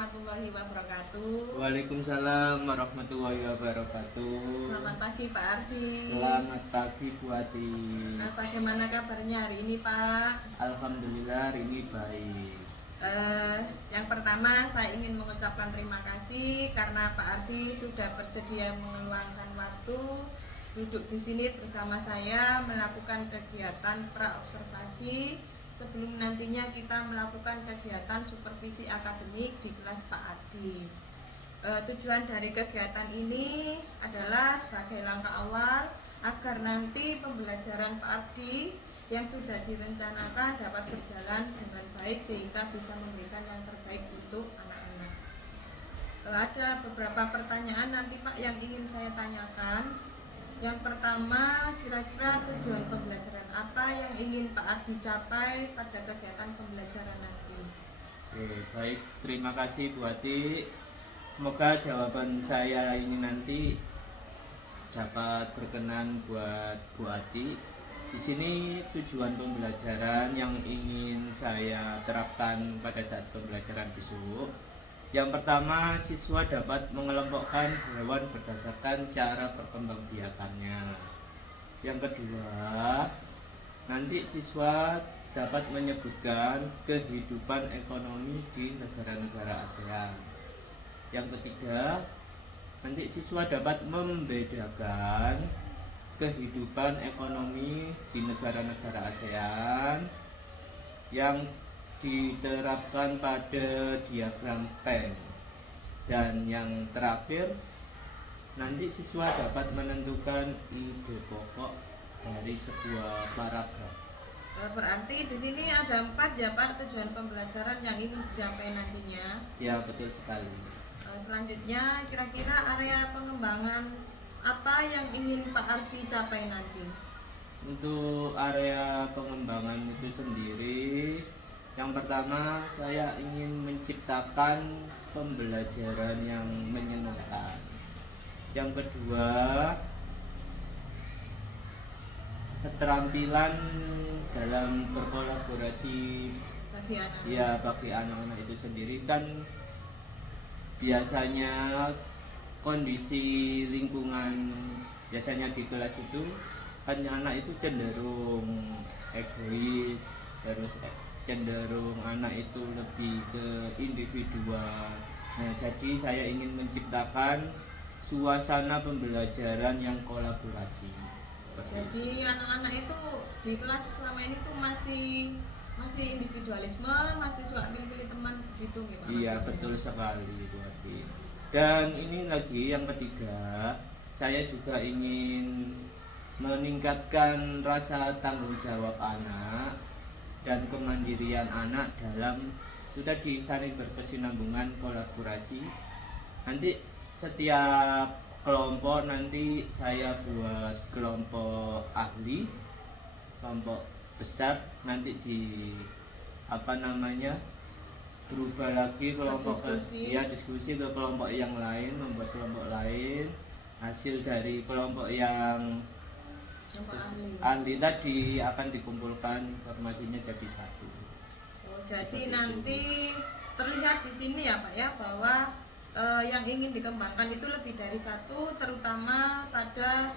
warahmatullahi wabarakatuh. Waalaikumsalam warahmatullahi wabarakatuh. Selamat pagi Pak Ardi. Selamat pagi Bu Ati. Bagaimana kabarnya hari ini Pak? Alhamdulillah hari ini baik. Yang pertama saya ingin mengucapkan terima kasih karena Pak Ardi sudah bersedia meluangkan waktu duduk di sini bersama saya melakukan kegiatan praobservasi sebelum nantinya kita melakukan kegiatan supervisi akademik di kelas Pak Ardi. Tujuan dari kegiatan ini adalah sebagai langkah awal agar nanti pembelajaran Pak Ardi yang sudah direncanakan dapat berjalan dengan baik sehingga bisa memberikan yang terbaik untuk anak-anak. Ada beberapa pertanyaan nanti Pak yang ingin saya tanyakan. Yang pertama, kira-kira tujuan pembelajaran apa yang ingin Pak Ardi capai pada kegiatan pembelajaran nanti? Oke, baik, terima kasih Bu Ati. Semoga jawaban saya ini nanti dapat berkenan buat Bu Ati. Di sini tujuan pembelajaran yang ingin saya terapkan pada saat pembelajaran besok. Yang pertama, siswa dapat mengelompokkan hewan berdasarkan cara perkembangbiakannya. Yang kedua, nanti siswa dapat menyebutkan kehidupan ekonomi di negara-negara ASEAN. Yang ketiga, nanti siswa dapat membedakan kehidupan ekonomi di negara-negara ASEAN yang diterapkan pada diagram Venn. Dan yang terakhir, nanti siswa dapat menentukan ide pokok dari sebuah paragraf. Berarti di sini ada 4 ya Pak tujuan pembelajaran yang ingin dicapai nantinya. Ya, betul sekali. Selanjutnya kira-kira area pengembangan apa yang ingin Pak Ardi capai nanti? Untuk area pengembangan itu sendiri, yang pertama saya ingin menciptakan pembelajaran yang menyenangkan. Yang kedua, keterampilan dalam berkolaborasi Bagi anak. ya bagi anak-anak itu sendiri kan biasanya kondisi lingkungan biasanya di kelas itu kan anak itu cenderung egois, terus cenderung anak itu lebih ke individual. Nah, jadi saya ingin menciptakan suasana pembelajaran yang kolaborasi. Jadi anak-anak itu di kelas selama ini tuh masih individualisme, masih suka pilih-pilih teman gitu nih Pak? Iya, betul sekali itu Ati. Dan ini lagi yang ketiga, saya juga ingin meningkatkan rasa tanggung jawab anak dan kemandirian anak dalam itu tadi saling berkesinambungan kolaborasi. Nanti setiap kelompok nanti saya buat kelompok ahli, kelompok besar, nanti di berubah lagi kelompok diskusi ke kelompok yang lain, membuat kelompok lain. Hasil dari kelompok yang ahli tadi akan dikumpulkan informasinya jadi satu. Jadi nanti terlihat di sini ya Pak ya bahwa yang ingin dikembangkan itu lebih dari satu, terutama pada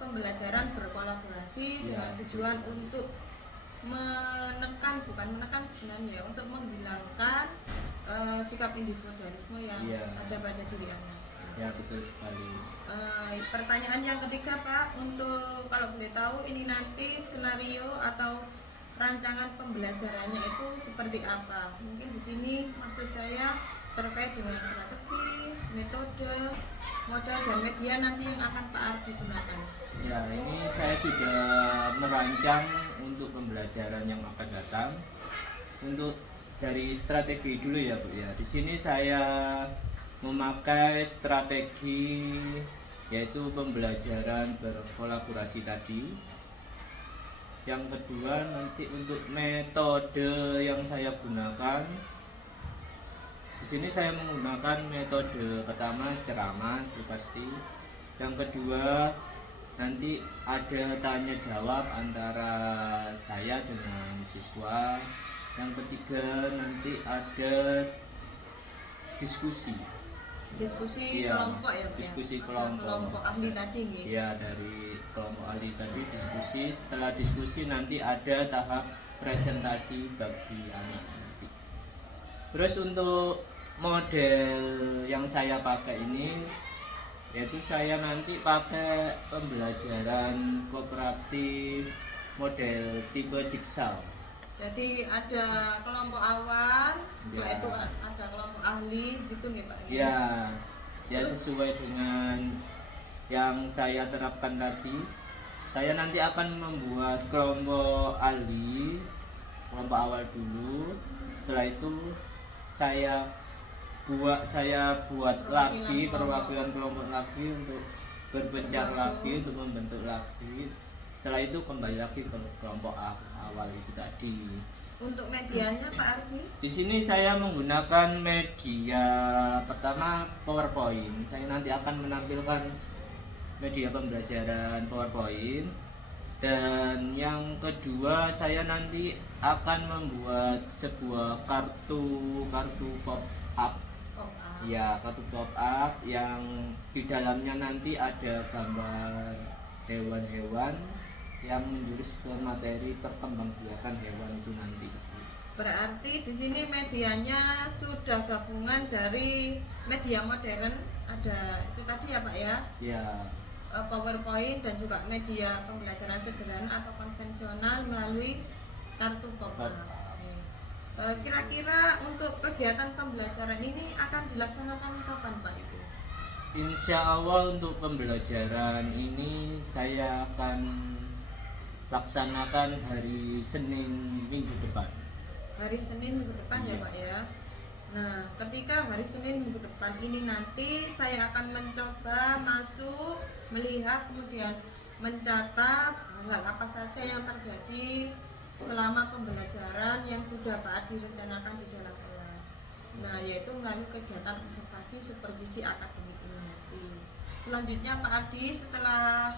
pembelajaran berkolaborasi dengan tujuan untuk bukan menekan sebenarnya ya, untuk menghilangkan sikap individualisme yang ada pada diri anak. Ya, betul sekali. Pertanyaan yang ketiga Pak, untuk kalau boleh tahu ini nanti skenario atau rancangan pembelajarannya itu seperti apa? Mungkin di sini maksud saya terkait dengan strategi, metode, modal dan media nanti yang akan Pak Ardi gunakan. Ya, ini saya sudah merancang untuk pembelajaran yang akan datang. Untuk dari strategi dulu ya Bu ya. Di sini saya memakai strategi yaitu pembelajaran berkolaborasi tadi. Yang kedua, nanti untuk metode yang saya gunakan, di sini saya menggunakan metode pertama ceramah itu pasti. Yang kedua, nanti ada tanya jawab antara saya dengan siswa. Yang ketiga, nanti ada diskusi. Diskusi Iya, kelompok ya, Pak, ya? diskusi Ada kelompok. kelompok ahli tadi nggih. Ya, dari kelompok ahli tadi diskusi. Setelah diskusi nanti ada tahap presentasi bagi anak nanti. Terus untuk model yang saya pakai ini, yaitu saya nanti pakai pembelajaran kooperatif model tipe jigsaw. Jadi ada kelompok awal, setelah Ya. itu ada kelompok ahli gitu nggih Pak? Ya sesuai dengan yang saya terapkan tadi. Saya nanti akan membuat kelompok ahli, kelompok awal dulu. Setelah itu saya buat lagi perwakilan kelompok lagi untuk berpencar lagi, untuk membentuk lagi. Setelah itu kembali lagi ke kelompok awal itu tadi. Untuk medianya Pak Ardi? Di sini saya menggunakan media pertama PowerPoint. Saya nanti akan menampilkan media pembelajaran PowerPoint. Dan yang kedua saya nanti akan membuat sebuah kartu pop up. Ya, kartu pop up yang di dalamnya nanti ada gambar hewan-hewan yang menjurus ke materi perkembangbiakan hewan itu nanti. Berarti di sini medianya sudah gabungan dari media modern, ada itu tadi ya Pak ya? Ya, PowerPoint dan juga media pembelajaran sederhana atau konvensional melalui kartu pop-up. Kira-kira untuk kegiatan pembelajaran ini akan dilaksanakan kapan Pak Ibu? insya Allah untuk pembelajaran ini saya akan laksanakan hari Senin minggu depan. Hari Senin minggu depan ya Iya. Pak ya. Nah, ketika hari Senin minggu depan ini nanti saya akan mencoba masuk, melihat, kemudian mencatat hal apa saja yang terjadi selama pembelajaran yang sudah Pak Adi rencanakan di dalam kelas. Nah, yaitu melalui kegiatan observasi supervisi akademik ini nanti. Selanjutnya Pak Adi setelah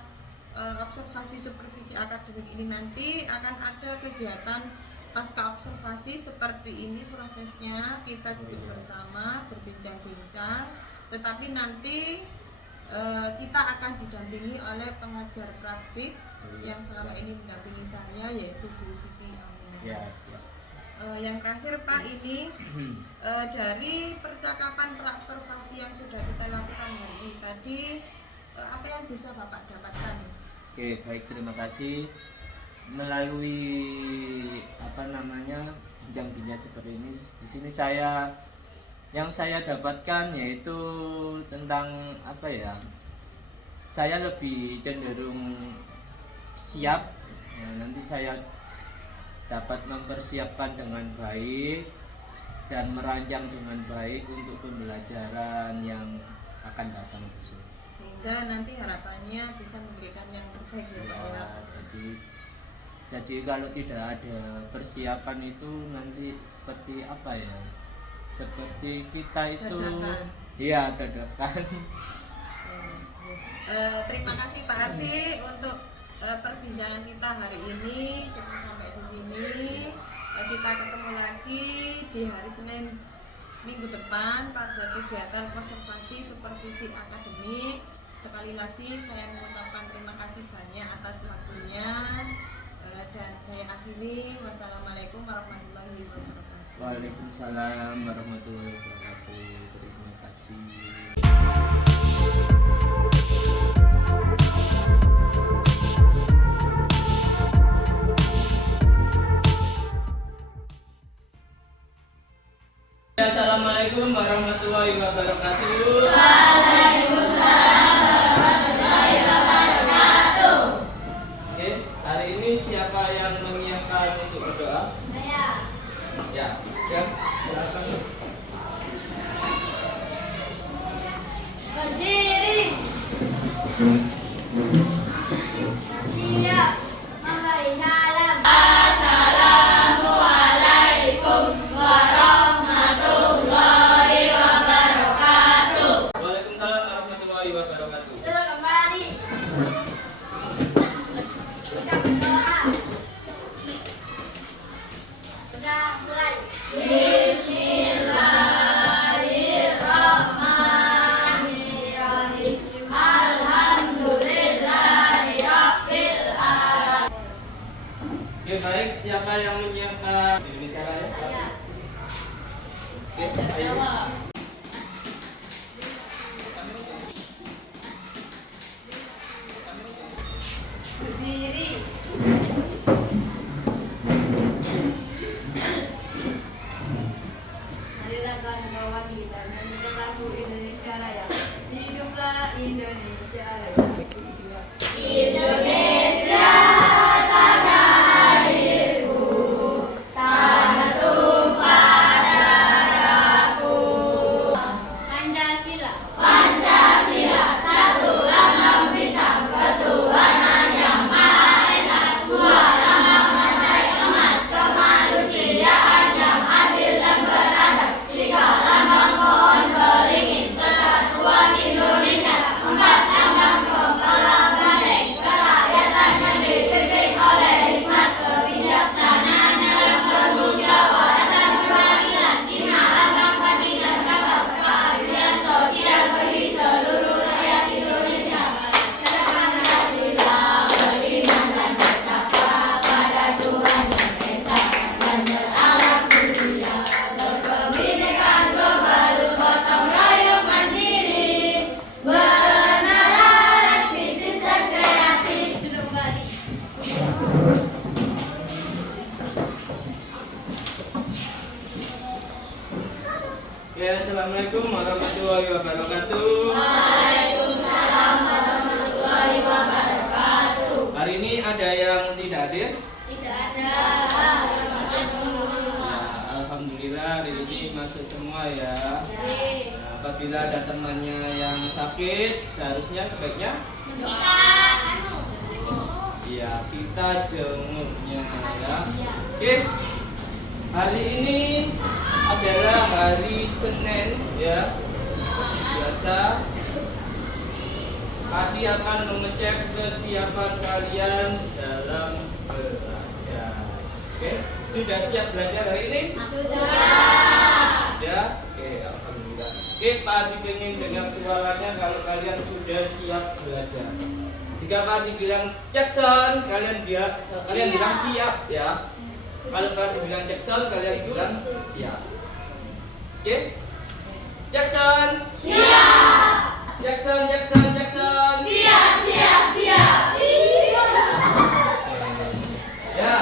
observasi supervisi akademik ini nanti akan ada kegiatan pasca observasi seperti ini prosesnya, kita duduk bersama berbincang-bincang, tetapi nanti kita akan didampingi oleh pengajar praktik yang selama ini mendampingi saya, yaitu Bu Siti Aminah. Ya, siap. Yang terakhir Pak, ini dari percakapan praobservasi yang sudah kita lakukan hari ini tadi, apa yang bisa Bapak dapatkan? Oke, baik, terima kasih. Melalui bincang-bincang seperti ini, di sini yang saya dapatkan yaitu tentang saya lebih cenderung siap. Ya, nanti saya dapat mempersiapkan dengan baik dan merancang dengan baik untuk pembelajaran yang akan datang besok. Sehingga nanti harapannya bisa memberikan yang terbaik ya Pak ya. Jadi kalau tidak ada persiapan itu nanti seperti apa ya? Seperti kita itu Dadakan. iya dadakan. Terima kasih Pak Ardi untuk perbincangan kita hari ini. Cukup sampai di sini. Kita ketemu lagi di hari Senin minggu depan pada kegiatan konservasi supervisi akademik. Sekali lagi saya mengucapkan terima kasih banyak atas waktunya. Dan saya akhiri, wassalamualaikum warahmatullahi wabarakatuh. Waalaikumsalam warahmatullahi wabarakatuh. Terima kasih. Assalamualaikum warahmatullahi wabarakatuh. Oke, hari ini siapa yang menyiapkan untuk berdoa? Ya, silakan. Berdiri. Tidak memberi salam. Assalamualaikum warahmatullahi wabarakatuh. Waalaikumsalam warahmatullahi wabarakatuh. Sudah kembali. Kita berdoa. Sudah mulai. Bismillahirrahmanirrahim. kita nyanyikan lagu Indonesia Raya. Hiduplah Indonesia Raya. Indonesia tanah airku, tanah tumpah darahku. Pancasila. Pancasila, satu lambang bintang ketuhanan yang Maha Esa. Dua lambang rantai emas kemanusiaan yang adil dan beradab. Tiga lambang pohon beringin persatuan Indonesia. Empat lambang kepala banteng kerakyatan yang dipimpin oleh hikmat kebijaksanaan dalam permusyawaratan perwakilan. Lima lambang keadilan dapat keadilan sosial bagi seluruh rakyat Indonesia. Pancasila beriman dan bertakwa pada Tuhan Yang Esa dan berakhlak mulia, berkebinekaan global, gotong royong mandiri, bernalar kritis dan kreatif. Duduk kembali. Ya, assalamualaikum warahmatullahi wabarakatuh. Waalaikumsalam warahmatullahi wabarakatuh. Hari ini ada yang tidak hadir? Tidak ada. Ya, alhamdulillah hari ini masuk semua ya. Nah, apabila ada temannya yang sakit, seharusnya sebaiknya ya kita jenguknya ya. Oke. Hari ini adalah hari Senin ya. Seperti biasa Adi akan mengecek kesiapan kalian dalam belajar. Oke, sudah siap belajar hari ini? Ya, oke, alhamdulillah. Oke, Pak Adi ingin dengar suaranya kalau kalian sudah siap belajar. Jika Pak Adi bilang Jackson, kalian bilang siap ya. Kalau Pak Adi bilang Jackson, kalian bilang siap. Oke? Jackson. Siap. Jackson, Jackson, Jackson. Siap, siap, siap. Ya,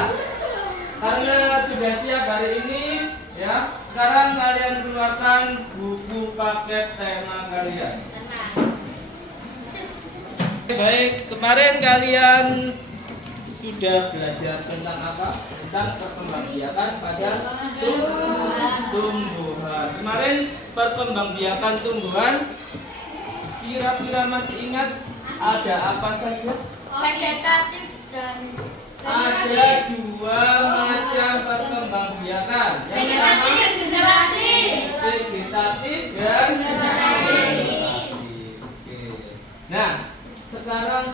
karena sudah siap hari ini, ya, sekarang kalian keluarkan buku paket tema kalian. Baik, kemarin kalian sudah belajar tentang apa? Tentang perkembangbiakan pada tumbuhan. Kemarin perkembangbiakan tumbuhan, kira-kira masih ingat ada apa saja? Vegetatif dan Ada dua macam perkembangbiakan. Yang pertama vegetatif dan generatif. Oke. Nah, sekarang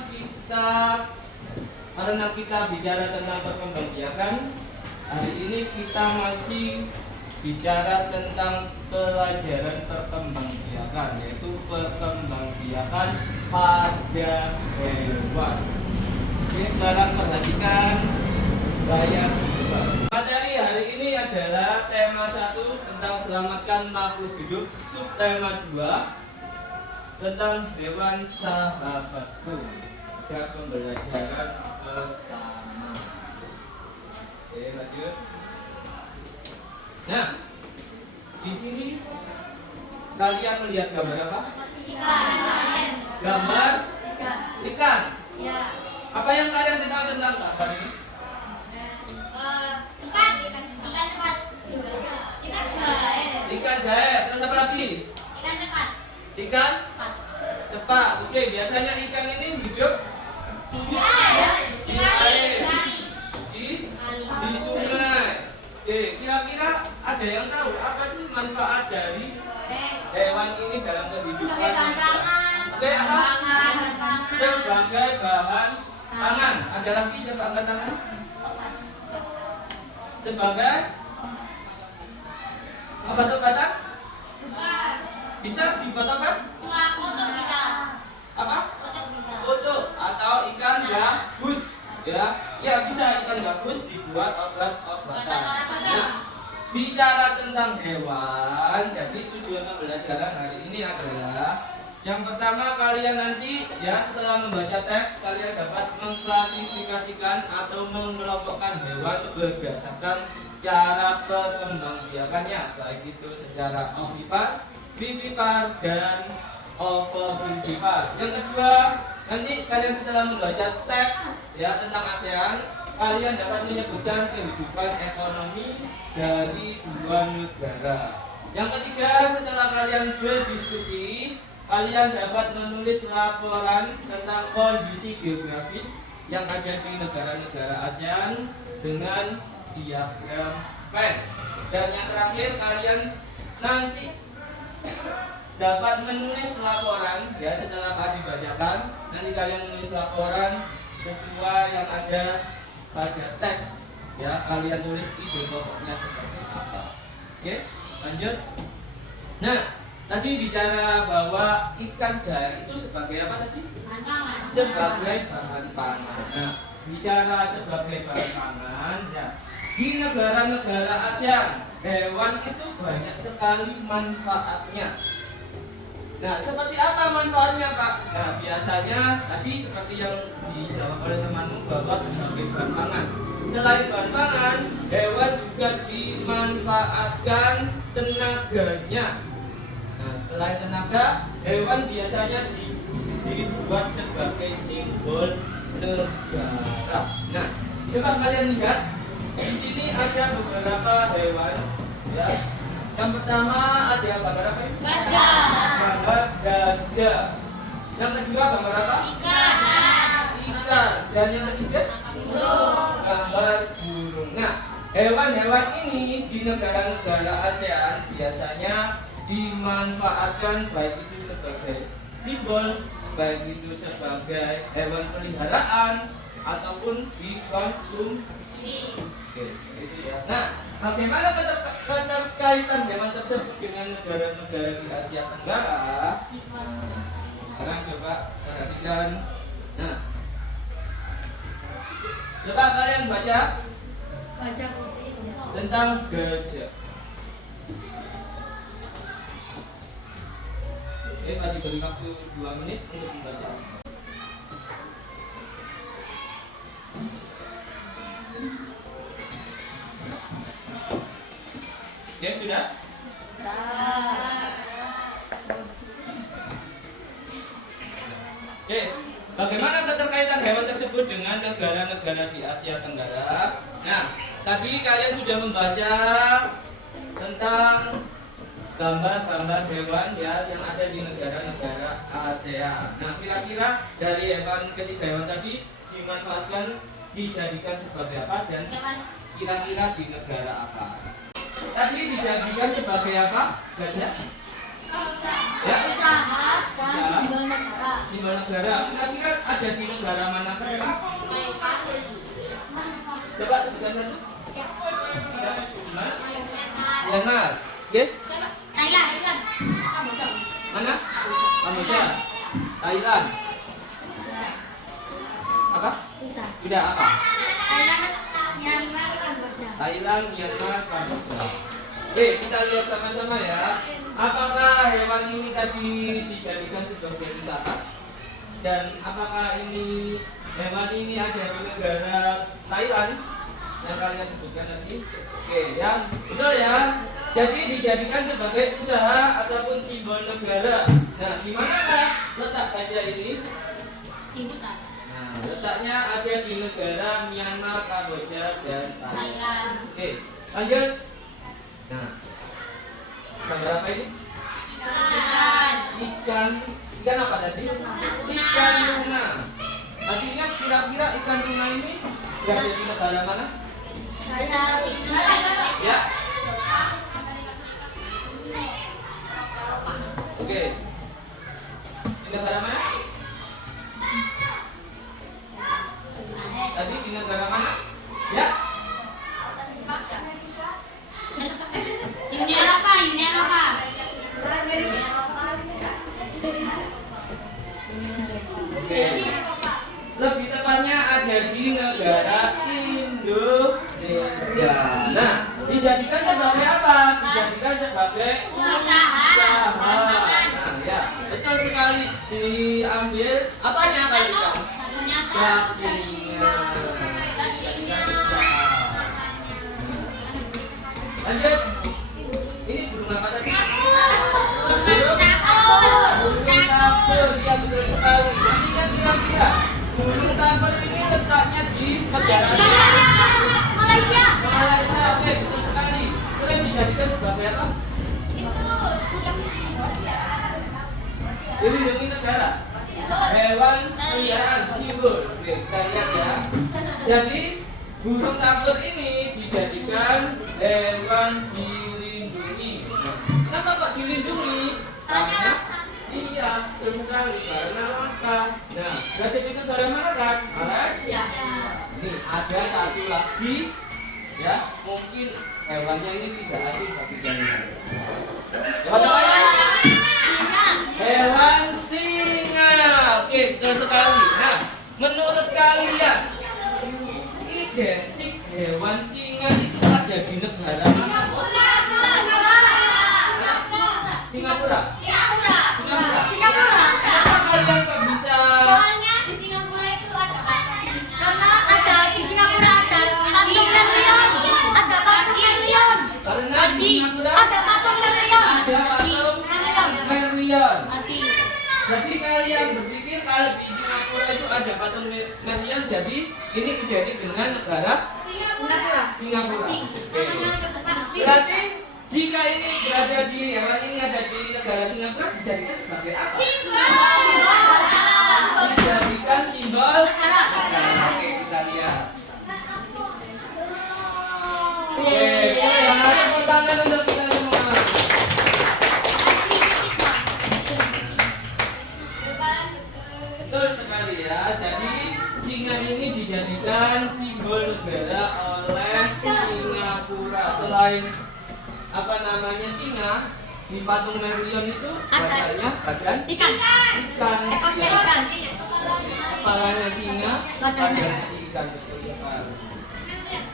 karena kita bicara tentang perkembangbiakan, hari ini kita masih bicara tentang pelajaran perkembangbiakan, yaitu perkembangbiakan pada hewan. Oke, sekarang perhatikan layar 2. Materi hari ini adalah tema 1 tentang selamatkan makhluk hidup, subtema 2 tentang hewan sahabatku. Ada pembelajaran pertama. Oke, lanjut. Nah, di sini kalian melihat gambar apa? Gambar ikan. Ya. Apa yang kalian tahu tentang gambar ini? Cepat. Ikan cepat. Ikan jahe. Ikan jahe. Terus apa lagi? Ikan cepat. Ikan Cepat. cepat. Oke, biasanya ikan ini hidup Di air. di air, di sungai. Oke, kira-kira ada yang tahu apa sih manfaat dari hewan ini dalam kehidupan Sebagai bahan manusia? pangan. Oke, apa? Pangan. Sebagai bahan pangan. Ada lagi coba angkat tangan. Sebagai obat-obatan? Bisa dibuat apa? Untuk bisa. Apa? Untuk bisa. Foto atau ikan gabus, ya? Ya, bisa ikan gabus dibuat obat-obatan. Nah, bicara tentang hewan, jadi tujuan pembelajaran hari ini adalah Yang pertama, kalian nanti ya setelah membaca teks, kalian dapat mengklasifikasikan atau mengelompokkan hewan berdasarkan cara perkembangbiakannya, baik itu secara ovipar, vivipar, dan ovovivipar. Yang kedua, nanti kalian setelah membaca teks ya tentang ASEAN, kalian dapat menyebutkan kehidupan ekonomi dari dua negara. Yang ketiga, setelah kalian berdiskusi, kalian dapat menulis laporan tentang kondisi geografis yang ada di negara-negara ASEAN dengan diagram Venn. Dan yang terakhir, kalian nanti dapat menulis laporan ya setelah tadi dibacakan. Nanti kalian menulis laporan sesuai yang ada pada teks ya. Kalian tulis ide pokoknya seperti apa. Oke, lanjut. Nah, tadi bicara bahwa ikan jari itu sebagai apa tadi? Sebagai bahan pangan. Nah, bicara sebagai bahan pangan ya. Di negara-negara ASEAN, hewan itu banyak sekali manfaatnya. Nah, seperti apa manfaatnya, Pak? Nah, biasanya tadi seperti yang dijawab oleh temanmu bahwa sebagai bahan pangan. Selain bahan pangan, hewan juga dimanfaatkan tenaganya. Nah, selain tenaga, hewan biasanya dibuat sebagai simbol negara. Nah, coba kalian lihat. Di sini ada beberapa hewan ya. Yang pertama ada gambar apa ini? Gajah. Gambar gajah. Yang kedua gambar apa? Ikan. Dan yang ketiga? Burung. Gambar burung. Nah, hewan-hewan ini di negara-negara ASEAN biasanya dimanfaatkan baik itu sebagai simbol, baik itu sebagai hewan peliharaan ataupun dikonsumsi. Oke, itu ya. Nah, bagaimana keterkaitan hewan tersebut dengan negara-negara di Asia Tenggara? Sekarang coba perhatikan. Nah, coba kalian baca tentang gajah. Oke, tadi beri waktu 2 menit untuk membaca. Oke, sudah? Oke, bagaimana keterkaitan hewan tersebut dengan negara-negara di Asia Tenggara? Nah, tadi kalian sudah membaca tentang gambar-gambar hewan ya yang ada di negara-negara ASEAN. Nah, kira-kira dari ketiga hewan tadi dimanfaatkan, dijadikan sebagai apa dan kira-kira di negara apa? Tadi dijadikan sebagai apa? Gajah? Ya? Usaha dan simbol negara. Simbol negara. Kira-kira ada di negara mana? Coba sebutkan satu. Myanmar. Oke? Thailand. Mana? Kamboja. Thailand. Apa? Tidak apa? Thailand, Myanmar, Kamboja. Thailand, Myanmar, Kamboja. Oke, kita lihat sama-sama ya. Apakah hewan ini tadi dijadikan sebagai usaha? Dan apakah ini hewan ini ada di negara Thailand yang kalian sebutkan tadi? Oke, ya, betul ya. Jadi dijadikan sebagai usaha ataupun simbol negara. Nah, di mana letak gajah ini? Nah, letaknya ada di negara Myanmar, Kamboja, dan Thailand. Oke, lanjut. Nah, gambar apa ini? Ikan apa tadi? Ikan tuna. Hasilnya kira-kira ikan tuna ini berada di negara mana? Ya. Oke. Di negara mana? Tadi di negara mana? Ya. Uni Eropa. Oke. Lebih tepatnya ada di negara Indonesia. Nah, dijadikan sebagai apa? Dijadikan sebagai Usaha. Nah, ya, betul sekali diambil apanya kalau ikan? Dagingnya. Lanjut. Ini burung apa tadi? Burung tapir. Iya betul sekali. Masih ingat kira-kira burung tapir ini letaknya di negara Malaysia. Malaysia. Oke, betul sekali. Boleh dijadikan sebagai apa? Dilindungi negara. Hewan peliharaan simbol. Oke, kita lihat ya. Jadi burung tapir ini dijadikan hewan dilindungi. Kenapa kok dilindungi? Karena iya, betul sekali. Karena apa? Nah, berarti itu dari mana kan? Malaysia. Ini ada satu lagi, ya mungkin hewannya ini tidak asing bagi kalian. Hewan apa ya? Hewan singa. Oke, betul sekali. Nah, menurut kalian identik hewan singa itu ada di negara mana? Singapura. Kenapa kalian kok bisa? Soalnya di Singapura itu ada karena ada di Singapura ada patung leon, ada patung leon. Karena di Singapura Ada patung leon. ada patung Merlion. Mati. Jadi kalian berpikir kalau di Singapura itu ada patung Merlion, jadi ini identik dengan negara Singapura. Oke. Berarti jika ini berada di hewan ini ada di negara Singapura dijadikan sebagai apa? Dijadikan simbol negara. Oke, kita lihat. Oke, tepuk tangan untuk kita semua. Betul sekali ya. Jadi singa ini dijadikan simbol negara oleh Singapura. Selain apa namanya singa, di patung Merlion itu badannya badan Ikan. ikan. Ekornya Ya. ikan. Kepalanya singa, badannya ikan, betul sekali.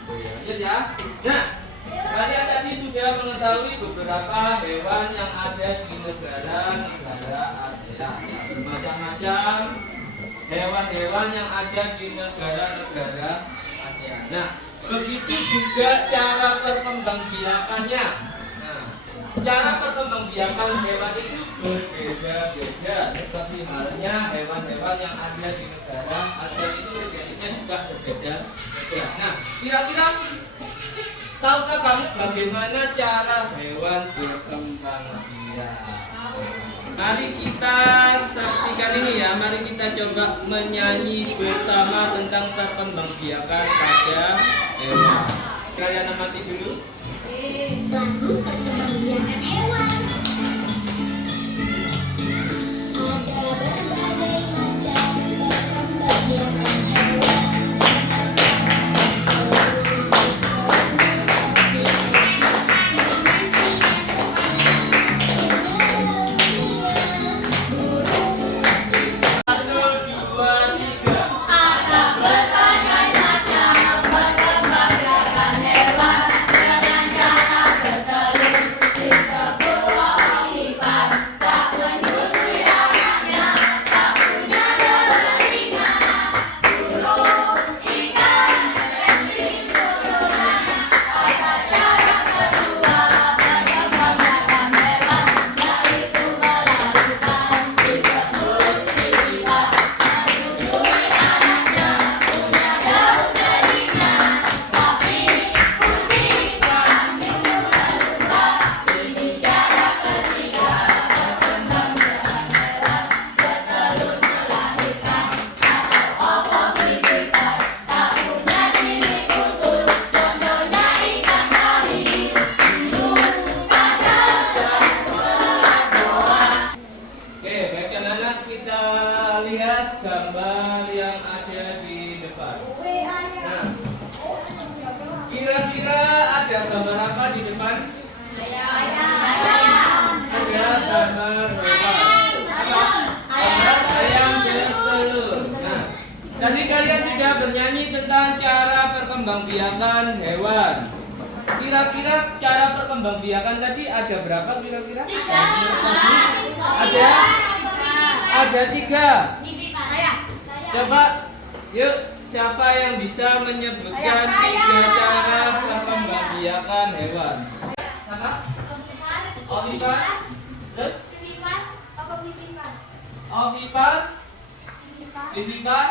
Lanjut ya. Nah, kalian tadi sudah mengetahui beberapa hewan yang ada di negara-negara ASEAN. Ya, bermacam-macam hewan-hewan yang ada di negara-negara ASEAN. Nah, begitu juga cara perkembangbiakannya. Nah, cara perkembangbiakan hewan itu berbeda-beda. Seperti halnya hewan-hewan yang ada di negara ASEAN itu jenisnya juga berbeda-beda. Nah, kira-kira tahukah kamu bagaimana cara hewan berkembang biak? Mari kita saksikan ini ya. Mari kita coba menyanyi bersama tentang perkembangbiakan pada hewan. Kalian amati dulu. Lagu perkembangbiakan hewan. Ada berbagai macam perkembangbiakan hewan. Satu, dua, tiga. Ada berbagai macam perkembangbiakan hewan dengan cara bertelur di sebuah penghipan. Tak menyusui anaknya, tak punya telinga. Burung, ikan, reptil, turunan. Ada cara kedua perkembangbiakan hewan, yaitu melahirkan di sebuah penghipan. Menyusui anaknya, punya daun telinga. Sapi, kucing, kambing, lumba-lumba. Ini cara ketiga perkembangbiakan hewan, bertelur melahirkan atau ovovivipan. Tak punya ciri khusus, contohnya ikan teri, hiu, kadal, dan ulat doa. Oke, baik anak-anak, kita lihat gambar yang ada di depan. Nah, kira-kira ada gambar apa di depan? Ada gambar hewan. Apa? Gambar ayam bertelur. Nah, tadi kalian sudah bernyanyi tentang cara perkembangbiakan hewan. Kira-kira cara perkembangbiakan tadi ada berapa kira-kira? Ada ada 3. Saya. Coba yuk, siapa yang bisa menyebutkan 3 cara perkembangbiakan hewan? Siapa? Ovipar. Terus? Ovipar. Vivipar.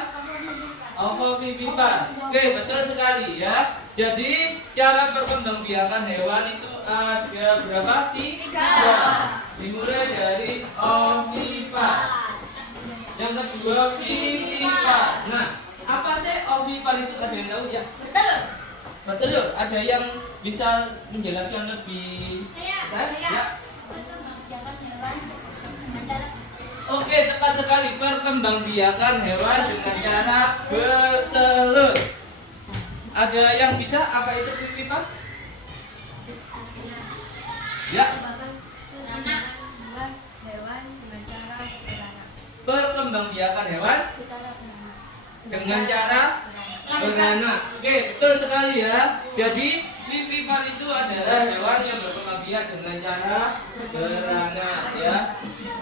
Ovovivipar. Oke, betul sekali ya. Jadi cara perkembangbiakan hewan itu ada berapa? 3. Dimulai dari ovipar. Yang kedua vivipar. Nah, apa sih ovipar itu? Ada yang tahu ya? Betul. Ada yang bisa menjelaskan lebih? Ya. Oke, tepat sekali. Perkembangbiakan hewan dengan cara bertelur. Ada yang bisa? Apa itu vivipar? Ya. Perkembangbiakan hewan dengan cara beranak. Oke, betul sekali ya. Jadi vivipar itu adalah hewan yang berkembang biak dengan cara beranak ya.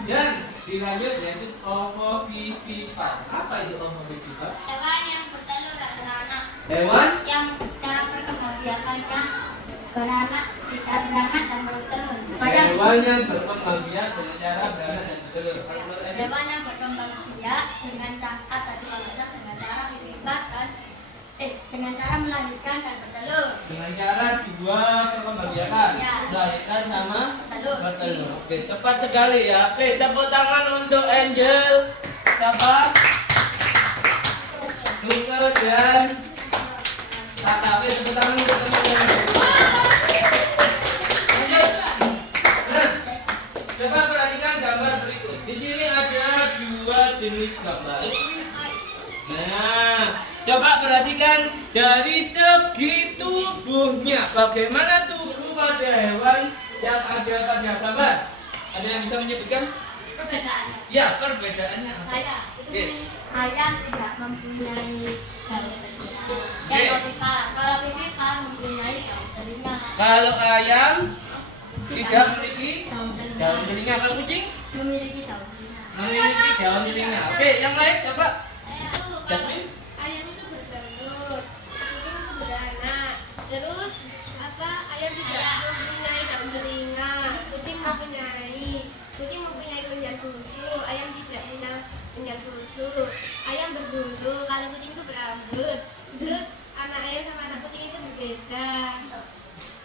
Dan dilanjut yaitu ovovivipar. Apa itu ovovivipar? Hewan yang bertelur dan beranak. Hewan Yang cara perkembangbiakannya beranak, tidak beranak dan bertelur. hewan yang berkembang biak dengan cara beranak dan bertelur. Hewan yang berkembang biak dengan cara dengan cara vivipar dan dengan cara melahirkan dan bertelur. Dengan cara 2 perkembangbiakan, Ya. melahirkan sama Bertelur. bertelur. Oke, tepat sekali ya. Oke, tepuk tangan untuk Angel. Siapa? Nuker dan Tata. Oke, tepuk tangan untuk teman-teman. Lanjut. Nah, coba perhatikan gambar berikut. Di sini ada 2 jenis gambar. Nah, coba perhatikan dari segi tubuhnya. Bagaimana tubuh pada hewan yang ada pada gambar? Ada yang bisa menyebutkan? Perbedaannya. Ya, perbedaannya apa? Saya. Oke. Ayam tidak mempunyai daun telinga. Oke. Yang vivipar. Kalau vivipar mempunyai daun telinga. Kalau ayam tidak memiliki daun telinga. daun telinga. Kalau kucing Memiliki daun telinga. memiliki daun telinga. Oke, yang lain coba. Jasmine? Ayam itu bertelur, kucing itu beranak. Terus ayam tidak mempunyai daun telinga, kucing mempunyai kelenjar susu, ayam tidak punya kelenjar susu. Ayam berbulu, kalau kucing itu berambut. Terus anak ayam sama anak kucing itu berbeda.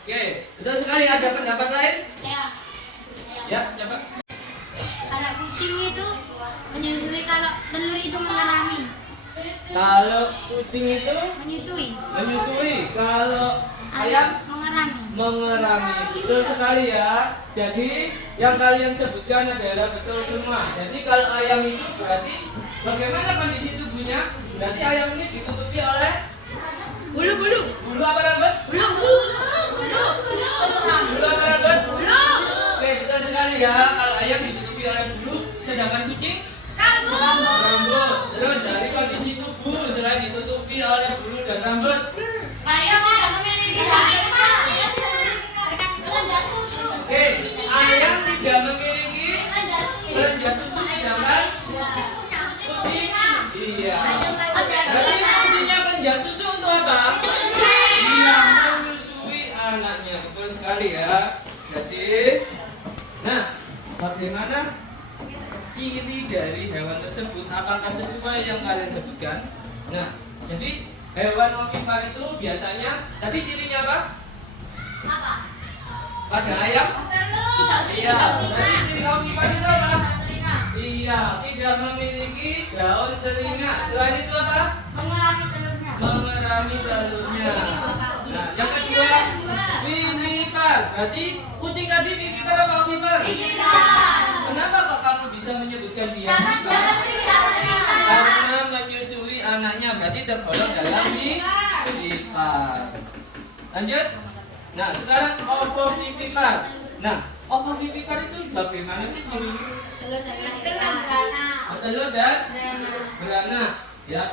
Oke, betul sekali. Ada pendapat lain? Ya. Ya, coba. Anak kucing itu menyusui kalau telur itu mengerami. Kalau kucing itu Menyusui. menyusui, kalau ayam mengerami. mengerami. Betul sekali ya. Jadi yang kalian sebutkan adalah betul semua. Jadi kalau ayam itu berarti bagaimana kondisi tubuhnya? Berarti ayam ini ditutupi oleh bulu-bulu. Bulu apa rambut? Bulu apa rambut? Oke, betul sekali ya. Kalau ayam ditutupi oleh bulu, sedangkan kucing rambut. Terus dari kondisi tubuh selain ditutupi oleh bulu dan rambut, Ayam tidak memiliki oke, ayam tidak memiliki kelenjar susu, sedangkan kucing iya. Berarti fungsinya kelenjar susu untuk apa? Iya, menyusui anaknya. Betul sekali ya. Jadi, nah, bagaimana ciri dari hewan tersebut? Apakah sesuai yang kalian sebutkan? Nah, jadi hewan ovipar itu biasanya tadi cirinya apa? Pada ayam? Iya. Berarti ciri ovipar itu apa? Iya, tidak memiliki daun telinga. Selain itu apa? mengerami telurnya. Mengerami telurnya. Nah, yang kedua, vivipar. Berarti kucing tadi vivipar apa ovipar? Kenapa kok kamu bisa menyebutkan dia vivipar? Karena menyusui anaknya, berarti tergolong dalam vivipar. Lanjut. Nah, sekarang ovovivipar. Nah, ovovivipar itu bagaimana sih cirinya? Bertelur dan beranak. Ya.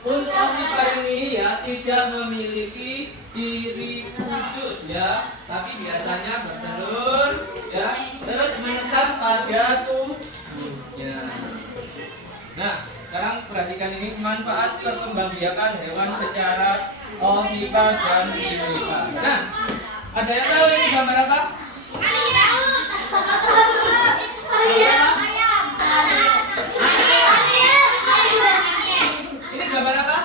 Untuk ovipar ini ya tidak memiliki ciri khusus ya, tapi biasanya bertelur ya, terus menetas pada tubuhnya. Nah, sekarang perhatikan ini manfaat perkembangbiakan hewan secara ovipar dan vivipar. Nah, ada yang tahu ini gambar apa? Ini gambar apa?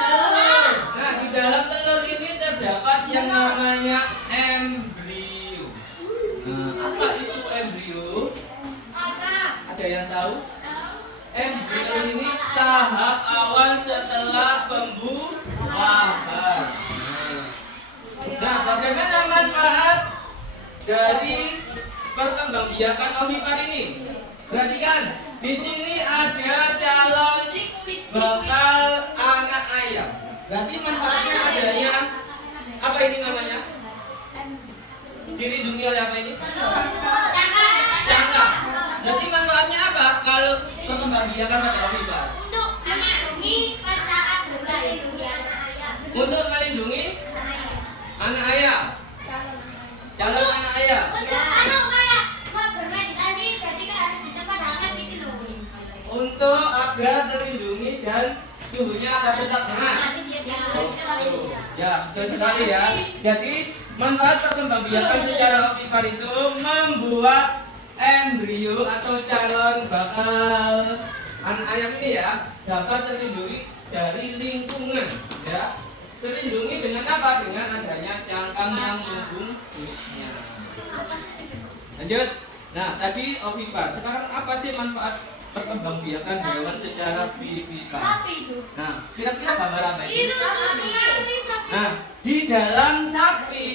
Telur. Nah, di dalam telur ini terdapat yang namanya embrio. Nah, apa itu embrio? Ada yang tahu? Embrio ini tahap awal setelah pembuahan. Nah, bagaimana manfaat dari perkembangbiakan ovipar ini? Perhatikan, di sini ada calon bakal anak ayam. Berarti manfaatnya adanya apa ini namanya? Dilindungi oleh apa ini? Cangkang. Berarti manfaatnya apa kalau perkembangbiakan pada ovipar? Untuk melindungi pas saat berlahir. Untuk melindungi anak ayam. Calon anak ayam. Untuk kayak mau bermeditasi, jadi kan harus di tempat hangat gitu loh. Untuk agar terlindungi dan suhunya akan tetap hangat. Ya, betul sekali ya. Jadi manfaat perkembangbiakan secara ovipar itu membuat embrio atau calon bakal anak ayam ini ya dapat terlindungi dari lingkungan ya. Terlindungi dengan apa? Dengan adanya cangkang yang membungkusnya. Lanjut. Nah, tadi ovipar. Sekarang apa sih manfaat perkembangbiakan hewan secara vivipar? Sapi itu. Nah, kira-kira gambar apa ini? Itu sapi. Nah, di dalam sapi,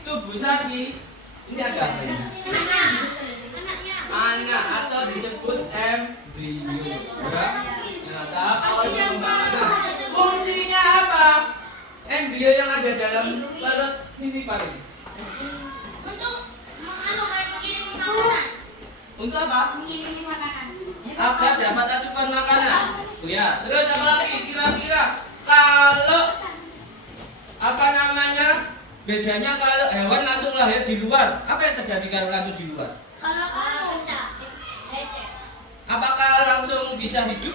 tubuh sapi ini ada apa ini? Anak atau disebut embrio. Ya. Nah, tahap awal perkembangan. Nah, fungsinya apa? Embrio yang ada dalam perut vivipar ini. Untuk mengirim makanan. Untuk apa? Mengirim makanan. Agar dapat asupan makanan. Ya, terus apa lagi? Kira-kira kalau apa namanya? Bedanya kalau hewan langsung lahir di luar, apa yang terjadi kalau langsung di luar? Kalau kamu Apakah langsung bisa hidup?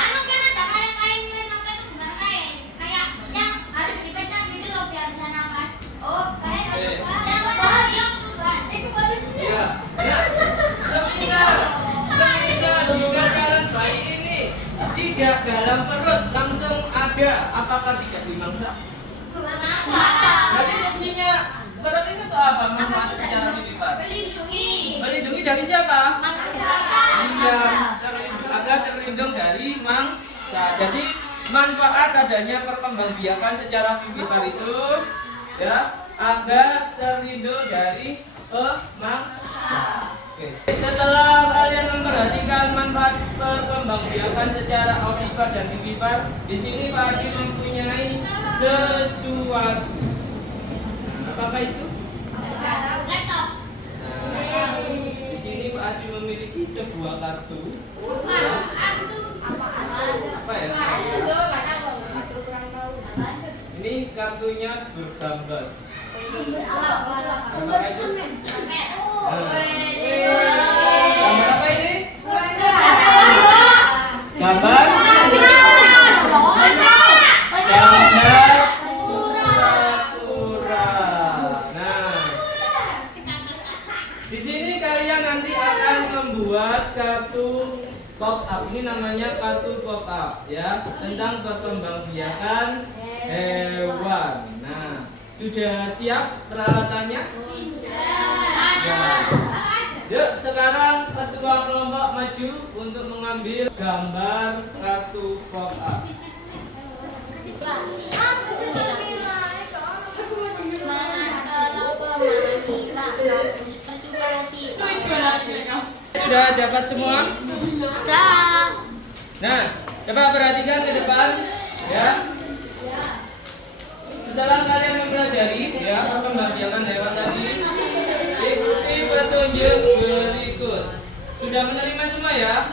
kan ada kayak kain apa itu bukan kain, kayak yang harus dipecat gitu loh biar bisa nafas. Oh, kayak yang yang itu kan. Itu baru sih. Iya. Nah, semisal jika calon bayi ini tidak dalam perut langsung ada, apakah tidak dimangsa? Berarti fungsinya perut itu untuk apa? Manfaat secara vivipar. Melindungi dari siapa? Iya, agar terlindung dari mangsa. Jadi manfaat adanya perkembangbiakan secara vivipar itu ya agar terlindung dari mangsa. Oke. Setelah kalian memperhatikan manfaat perkembangbiakan secara ovipar dan vivipar, di sini Pak Adi mempunyai sesuatu. Nah, apakah itu? Laptop. Di sini Pak Adi memiliki sebuah kartu. Apa ya? Ini kartunya bergambar. Gambar itu? Gambar apa ini? Gambar? Gambar kura-kura. Nah, di sini kalian nanti akan membuat kartu pop up. Ini namanya kartu pop up ya, tentang perkembangbiakan hewan. Nah, sudah siap peralatannya? Ya. Yuk, sekarang ketua kelompok maju untuk mengambil gambar kartu pop up. Sudah dapat semua? Nah, coba perhatikan ke depan ya. Setelah kalian mempelajari ya perkembangbiakan hewan tadi, ikuti petunjuk berikut. Sudah menerima semua ya?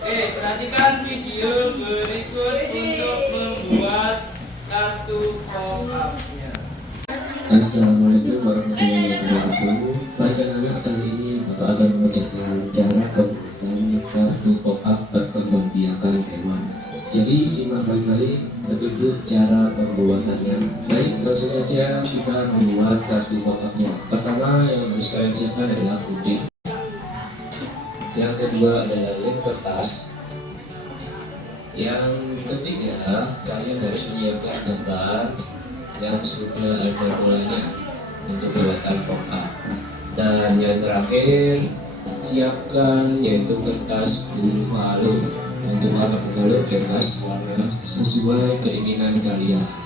Oke, perhatikan video berikut untuk membuat kartu pop up-nya. Assalamualaikum warahmatullahi wabarakatuh. Pada anak kali ini Bapak akan membacakan cara saja kita membuat kartu pop-upnya. Pertama yang harus kalian siapkan adalah gunting. Yang kedua adalah lem kertas. Yang ketiga, kalian harus menyiapkan gambar yang sudah ada bolanya untuk buatan pop-up. Dan yang terakhir, siapkan yaitu kertas buffalo. Untuk warna buffalo bebas warna sesuai keinginan kalian.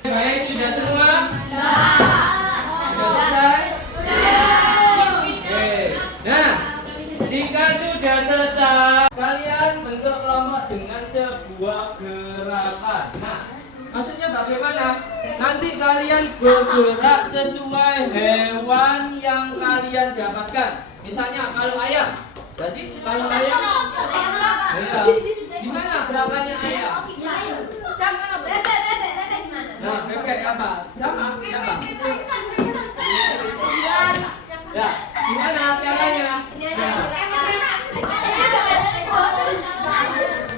Baik, sudah semua? Sudah selesai? Oke. Nah, jika sudah selesai, kalian bentuk kelompok dengan sebuah gerakan. Nah, maksudnya bagaimana? Nanti kalian bergerak sesuai hewan yang kalian dapatkan. Misalnya kalau ayam, berarti kalau ayam, ya, gimana gerakannya ayam? Nah, bebek apa? Sama, ya Bang? Ya, gimana caranya?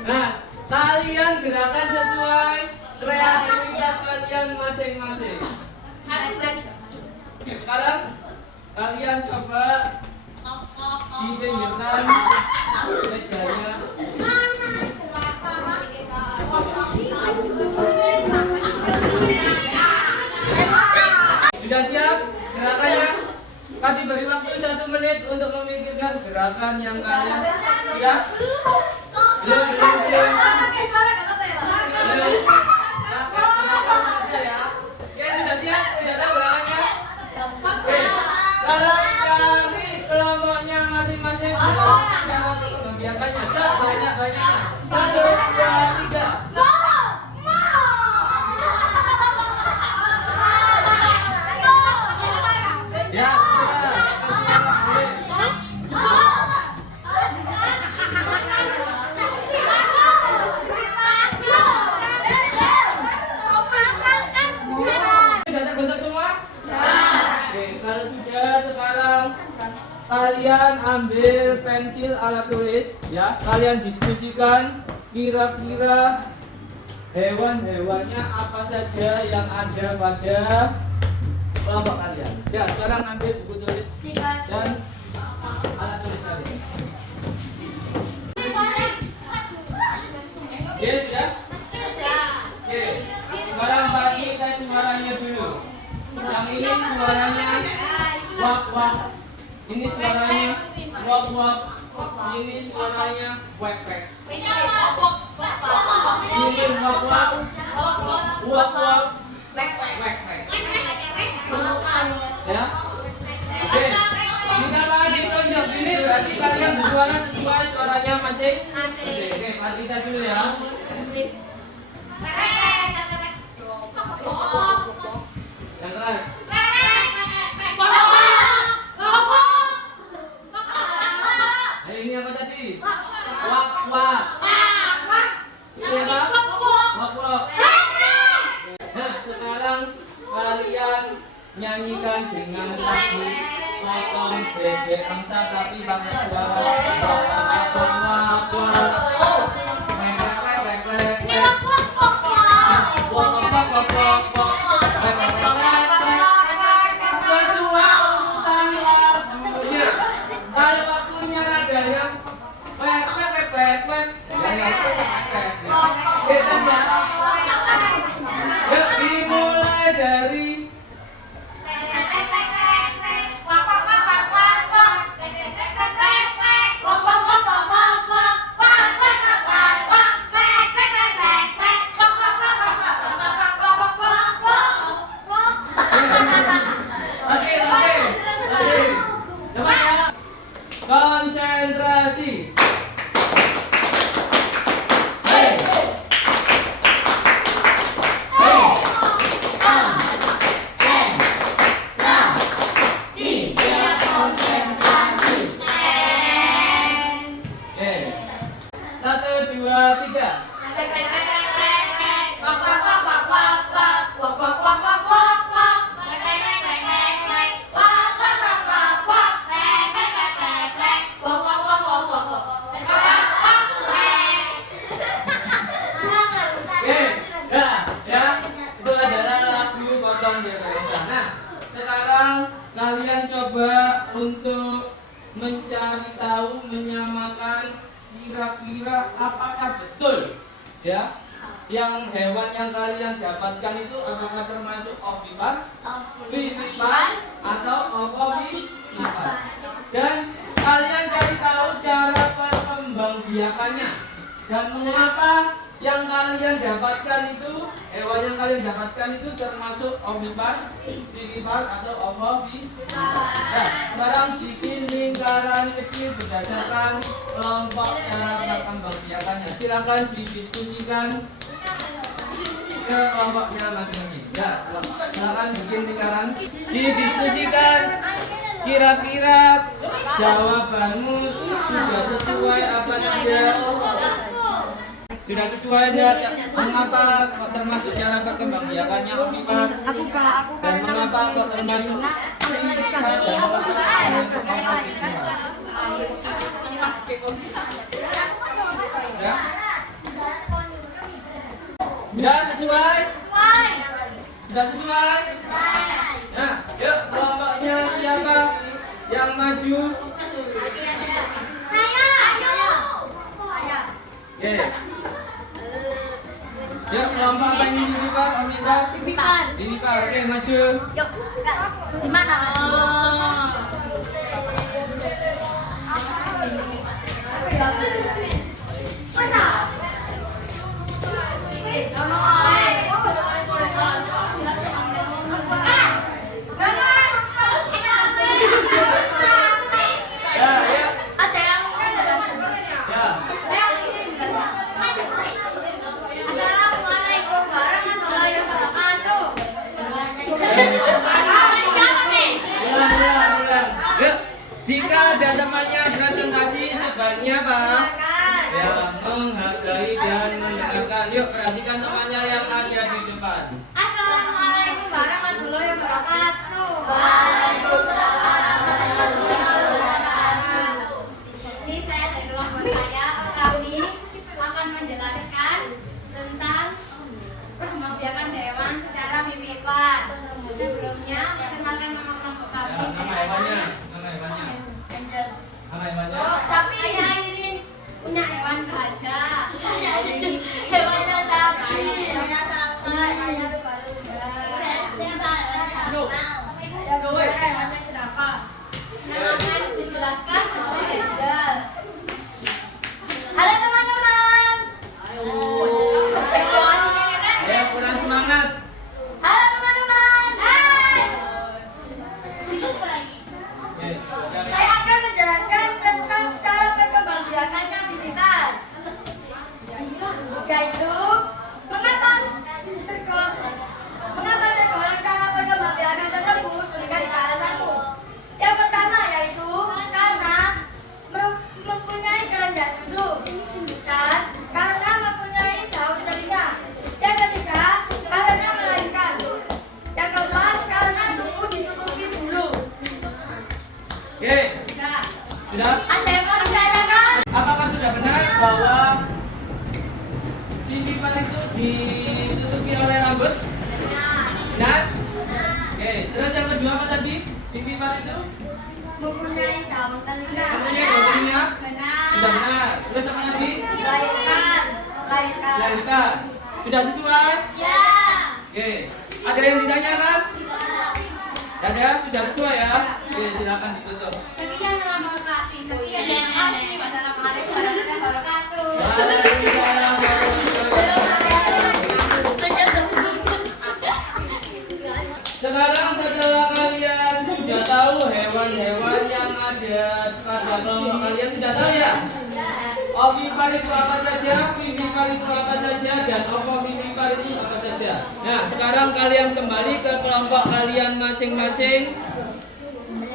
Nah, kalian gerakan sesuai kreativitas kalian masing-masing. Sekarang kalian coba dipinggirkan mejanya. Sudah siap gerakannya? Kami beri waktu 1 menit untuk memikirkan gerakan yang kalian sudah. Belum. Oke, sudah siap? Sudah tahu gerakannya? Oke. Sekarang kami kelompoknya masing-masing cara membiarkannya sebanyak-banyaknya. 1, 2, 3. Ya, sudah terbentuk semua? Oke, kalau sudah sekarang kalian ambil pensil alat tulis ya. Kalian diskusikan kira-kira hewan-hewannya apa saja yang ada pada kelompok kalian. Ya, sekarang ambil buku tulis dan alat tulis kalian. Yes ya? Oke, sekarang bagi tes suaranya dulu. Yang ini suaranya wak wak. Ini suaranya wak wak. Ini suaranya wek wek. Ini wak wak. Wak wak. Wek wek. Ya. Oke. Jika lagi tunjuk ini berarti kalian bersuara sesuai suaranya masing-masing. Oke, mari kita dulu ya. Yang keras. Ini apa tadi? Wak wak. Ini apa? Wak wak. Nah, sekarang kalian nyanyikan dengan lagu potong bebek angsa tapi pakai suara wak wak wak wak. Sesuai urutan lagunya. Kalau waktunya ada yang wek wek wek wek. Kita siap. Dimulai dari Oke. 1, 2, 3. Oke, ya, itu adalah lagu potong biasa. Nah, sekarang kalian coba untuk mencari tahu, menyamakan kira-kira apakah betul ya yang hewan yang kalian dapatkan itu apakah termasuk ovipar, vivipar, atau ovovivipar. Dan kalian cari tahu cara perkembangbiakannya dan mengapa yang kalian dapatkan itu, hewan yang kalian dapatkan itu termasuk ovipar, vivipar, atau ovovivipar. Nah, sekarang bikin lingkaran kecil berdasarkan kelompok cara perkembangbiakannya. Silakan didiskusikan ke kelompoknya masing-masing. Ya, silakan bikin lingkaran, didiskusikan. Kira-kira jawabanmu sudah sesuai apa tidak? Sudah sesuai enggak? Mengapa kok termasuk cara perkembangbiakannya ovipar? Dan mengapa kok termasuk ya? Sudah sesuai? Sudah sesuai? Nah, yuk kelompoknya siapa yang maju? Oke. Yuk kelompok apa ini vivipar, ovipar? Vivipar. Oke, maju. Di mana? Ya, ya. Ya. Assalamualaikum warahmatullahi wabarakatuh. Yuk, jika ada temannya presentasi sebaiknya Pak ya menghargai dan mendengarkan. Yuk perhatikan temannya yang ada di depan. Assalamualaikum warahmatullahi wabarakatuh. Di sini saya dari kelompok saya, kami akan menjelaskan tentang perkembangbiakan hewan secara vivipar. Sebelumnya, perkenalkan nama kelompok kami. Ya, nama hewannya. Nama hewannya. Oh, tapi saya ini punya hewan gajah. Hewannya sapi. Saya sapi. Saya garuda. Hewannya jerapah. Nah, akan dijelaskan oleh Hendal. Halo teman-teman. Ya kurang semangat. Halo teman-teman. Hai. Oke, ya. Saya akan menjelaskan tentang cara perkembangbiakannya vivipar, yaitu mengapa tergolong cara perkembangbiakan tersebut berikan alasanmu. Yang pertama yaitu karena mempunyai kelenjar susu dan karena mempunyai daun telinga. Yang ketiga karena melahirkan. Yang keempat karena tubuh ditutupi bulu. Oke, Nah, sudah. ada yang mau ditanyakan? Apakah sudah benar bahwa vivipar itu ditutupi oleh rambut? Benar? Oke, terus yang kedua apa tadi? Vivipar itu Mempunyai daun telinga. namanya daun telinga? Benar. Sudah benar. Terus apa lagi? Melahirkan. Melahirkan. Sudah sesuai? Ya. Oke, ada yang ditanyakan? Ada? Sudah sesuai ya? Oke, silakan ditutup. Sekian terima kasih. Sekian terima kasih. Wassalamualaikum warahmatullahi wabarakatuh. Waalaikumsalam Sekarang setelah kalian sudah tahu hewan-hewan yang ada pada kelompok kalian sudah tahu ya? Ovipar itu apa saja, vivipar itu apa saja, dan ovovivipar itu apa saja. Nah, sekarang kalian kembali ke kelompok kalian masing-masing.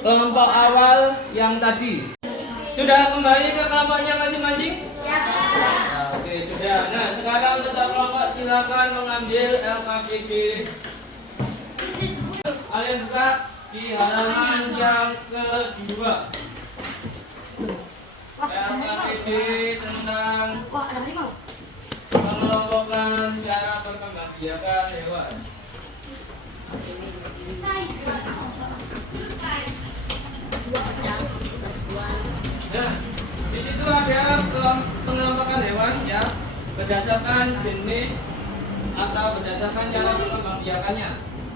Kelompok awal yang tadi. Sudah kembali ke kelompoknya masing-masing? Ya. Oke, sudah. Nah, sekarang untuk kelompok silakan mengambil LKPD. Kalian buka di halaman yang kedua. LKPD tentang pengelompokan cara perkembangbiakan hewan. Nah, di situ ada pengelompokan hewan ya berdasarkan jenis atau berdasarkan cara perkembangbiakannya.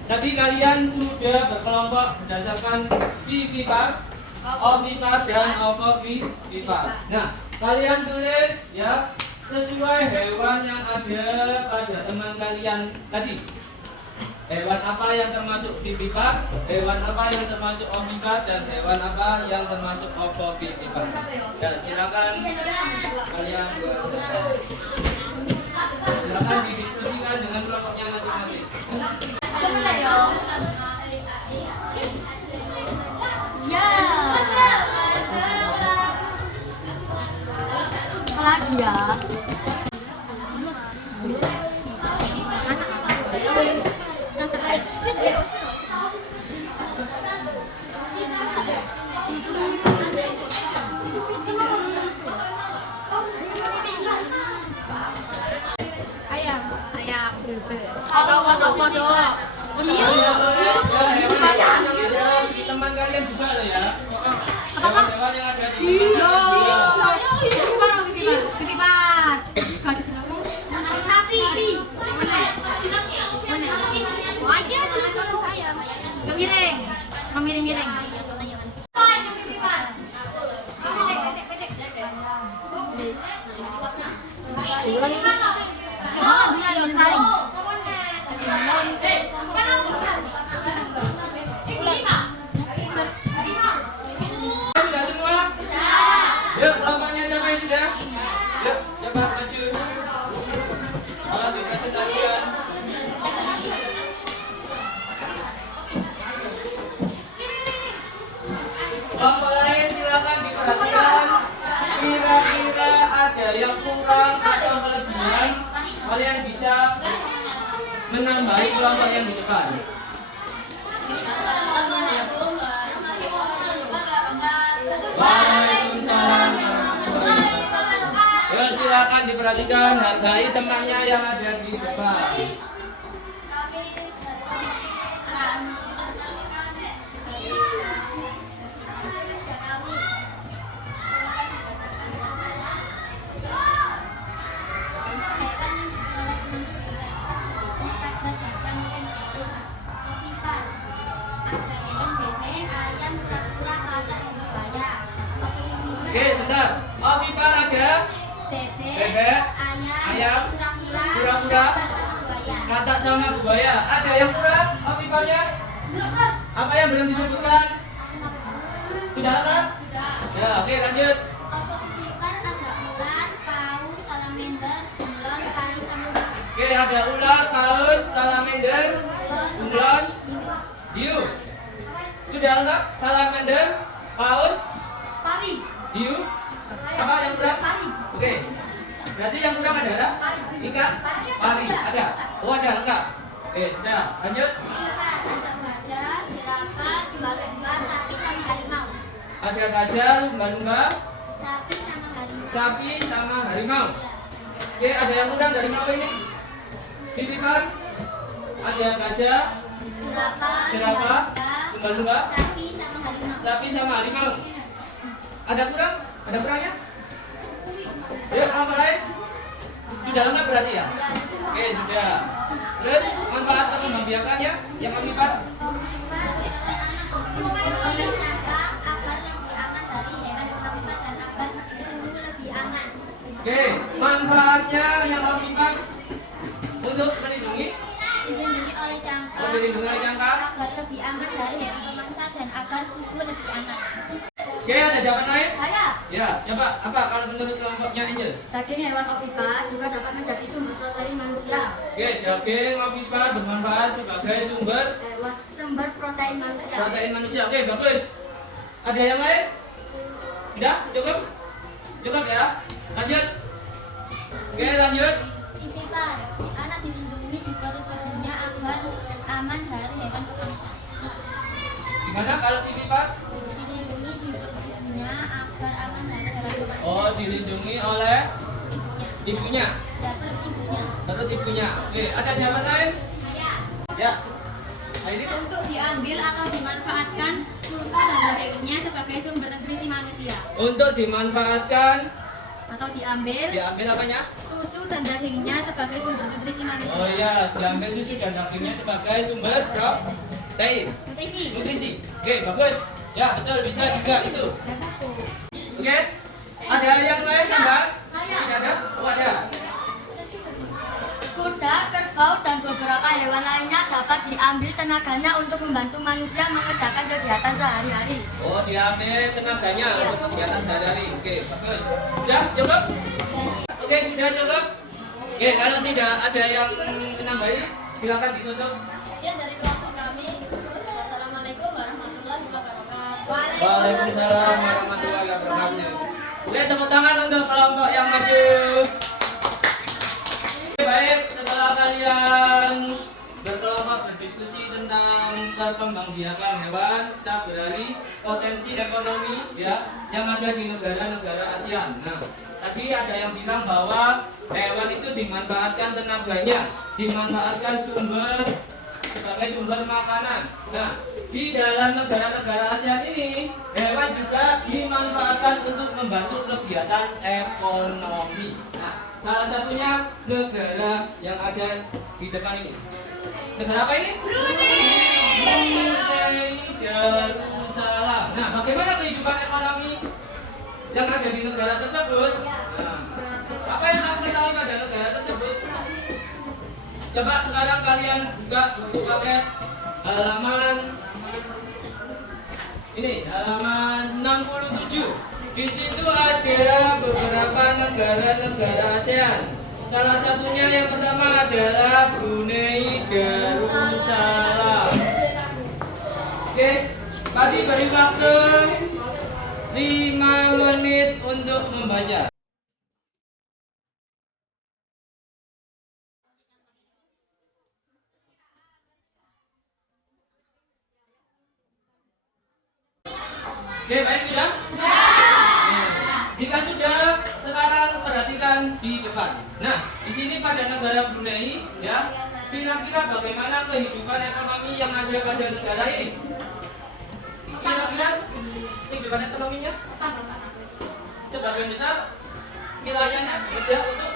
Tadi kalian sudah berkelompok berdasarkan vivipar, ovipar dan ovovivipar. Nah, kalian tulis ya sesuai hewan yang ada pada teman kalian tadi. Hewan apa yang termasuk vivipar, hewan apa yang termasuk ovipar, dan hewan apa yang termasuk ovovivipar. Ya, silakan kalian silakan didiskusikan dengan kelompoknya masing-masing. Lagi ya. Ayam. Foto. Ya, hewan yang ada di teman kalian juga loh ya. Hewan-hewan yang ada di teman kalian juga. Sapi. Miring. Sudah semua? Yuk, kelompoknya siapa yang sudah? Yuk, coba maju. Kalau dipresentasikan. Kelompok lain silakan diperhatikan. Kira-kira ada yang kurang atau kelebihan, kalian bisa menambahi kelompok yang di depan. Waalaikumsalam. Yuk, silakan diperhatikan, hargai temannya yang ada di depan. Oke, bentar. Ovipar ada bebek, ayam, kura-kura, katak sama buaya. Ada yang kurang oviparnya? Apa yang belum disebutkan? Sudah lengkap? Ya, oke lanjut. Oke, ada ular, paus, salamander, bunglon, hiu. Sudah lengkap? Salamander, paus, hiu. Apa yang kurang? Oke. Berarti yang kurang adalah ikan pari. Ada? Oh, ada lengkap. Oke, sudah. Lanjut. Ada gajah, lumba-lumba, sapi sama harimau. Oke, ada yang kurang dari apa ini? Vivipar. Ada gajah, jerapah, lumba-lumba, sapi sama harimau. Ada kurang? Ada kurangnya? Yuk, apa lain? Sudah lengkap berarti ya? Oke, sudah. Terus manfaat perkembangbiakannya yang ovipar? Oke, manfaatnya yang ovipar untuk melindungi oleh cangkang, melindungi oleh cangkang. agar lebih aman dari hewan pemangsa dan agar suku lebih aman. Oke, ada jawaban lain? Saya. Ya, coba apa kalau menurut kelompoknya Angel? Daging hewan ovipar juga dapat menjadi sumber protein manusia. Oke, daging ovipar bermanfaat sebagai sumber Sumber protein manusia. protein manusia. Oke, bagus. Ada yang lain? Udah, cukup? Cukup ya? Lanjut. Oke, lanjut. Titipan, anak dilindungi di perut ibunya agar aman dari hewan pemangsa. Gimana kalau titipan? Dilindungi di perut ibunya agar aman dari hewan pemangsa. Oh, dilindungi oleh ibunya. Ya, perut ibunya. Perut ibunya. Oke, ada jawaban lain? Ya. Ini Untuk diambil atau dimanfaatkan susu dan dagingnya sebagai sumber nutrisi manusia. untuk dimanfaatkan, Atau diambil apanya? susu dan dagingnya sebagai sumber nutrisi manusia. Oh iya, diambil susu dan dagingnya sebagai sumber Nutrisi. nutrisi. Oke, bagus. Ya, betul, bisa juga itu. Oke. Ada yang lain tambah? Tidak ada? Oh, ada. Kuda, kerbau, dan beberapa hewan lainnya dapat diambil tenaganya untuk membantu manusia mengerjakan kegiatan sehari-hari. Oh, diambil tenaganya untuk kegiatan sehari-hari. Oke, bagus. Sudah cukup? Oke, sudah cukup. Oke, kalau tidak ada yang menambahi, silakan ditutup. Sekian dari kelompok kami. Wassalamualaikum warahmatullahi wabarakatuh. Waalaikumsalam warahmatullahi wabarakatuh. Oke, tepuk tangan untuk kelompok yang maju. Oke, baik, setelah kalian berkelompok berdiskusi tentang perkembangbiakan hewan, kita beralih potensi ekonomi ya yang ada di negara-negara ASEAN. Nah, tadi ada yang bilang bahwa hewan itu dimanfaatkan tenaganya, dimanfaatkan sebagai sumber makanan. Nah, di dalam negara-negara ASEAN ini, hewan juga dimanfaatkan untuk membantu kegiatan ekonomi. Nah, salah satunya negara yang ada di depan ini. Negara apa ini? Brunei Darussalam. Nah, bagaimana kehidupan ekonomi yang ada di negara tersebut? Nah, apa yang kamu ketahui pada negara tersebut? Coba sekarang kalian buka buku paket halaman ini, halaman 67. Di situ ada beberapa negara-negara ASEAN. Salah satunya yang pertama adalah Brunei Darussalam. Oke, tadi beri waktu 5 menit untuk membaca. Oke, baik sudah? Jika sudah, sekarang perhatikan di depan. Nah, di sini pada negara Brunei, ya, kira-kira bagaimana kehidupan ekonomi yang ada pada negara ini? Kira-kira kehidupan ekonominya? Sebagian besar wilayahnya bergerak untuk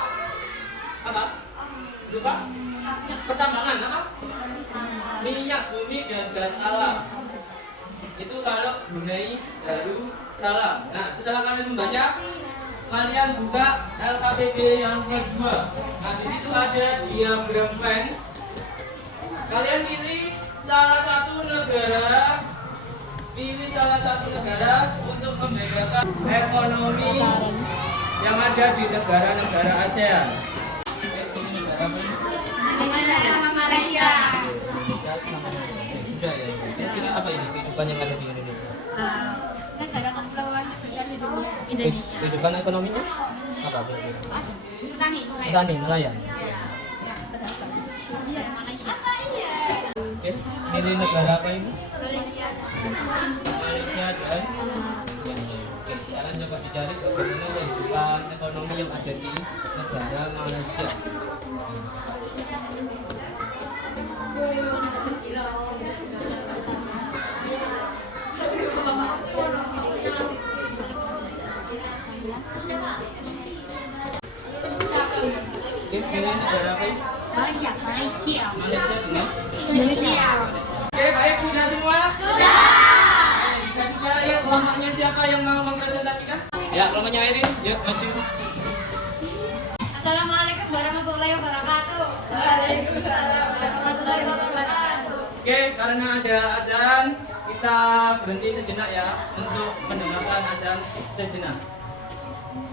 apa? Lupa? Pertambangan apa? Minyak bumi dan gas alam. Itu kalau Brunei Darussalam. Nah, setelah kalian membaca, kalian buka LKPD yang kedua. Nah, di situ ada diagram Venn. Kalian pilih salah satu negara untuk membedakan ekonomi yang ada di negara-negara ASEAN. Indonesia sama Malaysia. Indonesia sama Malaysia. Sudah ya. Kira-kira apa ini kehidupan yang ada di Indonesia? Negara kepulauan terbesar di dunia, Indonesia. Kehidupan ekonominya apa kira-kira? Petani, Petani, nelayan. Iya, Malaysia. Oke, milih negara apa ini? Malaysia. Malaysia dan oke, sekarang coba dicari bagaimana kehidupan ekonomi yang ada di negara Malaysia. Oke, pilih negara apa ini? Malaysia. Malaysia dengan Indonesia. Oke, baik, sudah semua? Sudah. Sudah, ya, kelompoknya siapa yang mau mempresentasikan? Ya, kelompoknya Airin, yuk maju. Assalamualaikum warahmatullahi wabarakatuh. Waalaikumsalam warahmatullahi wabarakatuh. Oke, karena ada azan, kita berhenti sejenak ya untuk mendengarkan azan sejenak.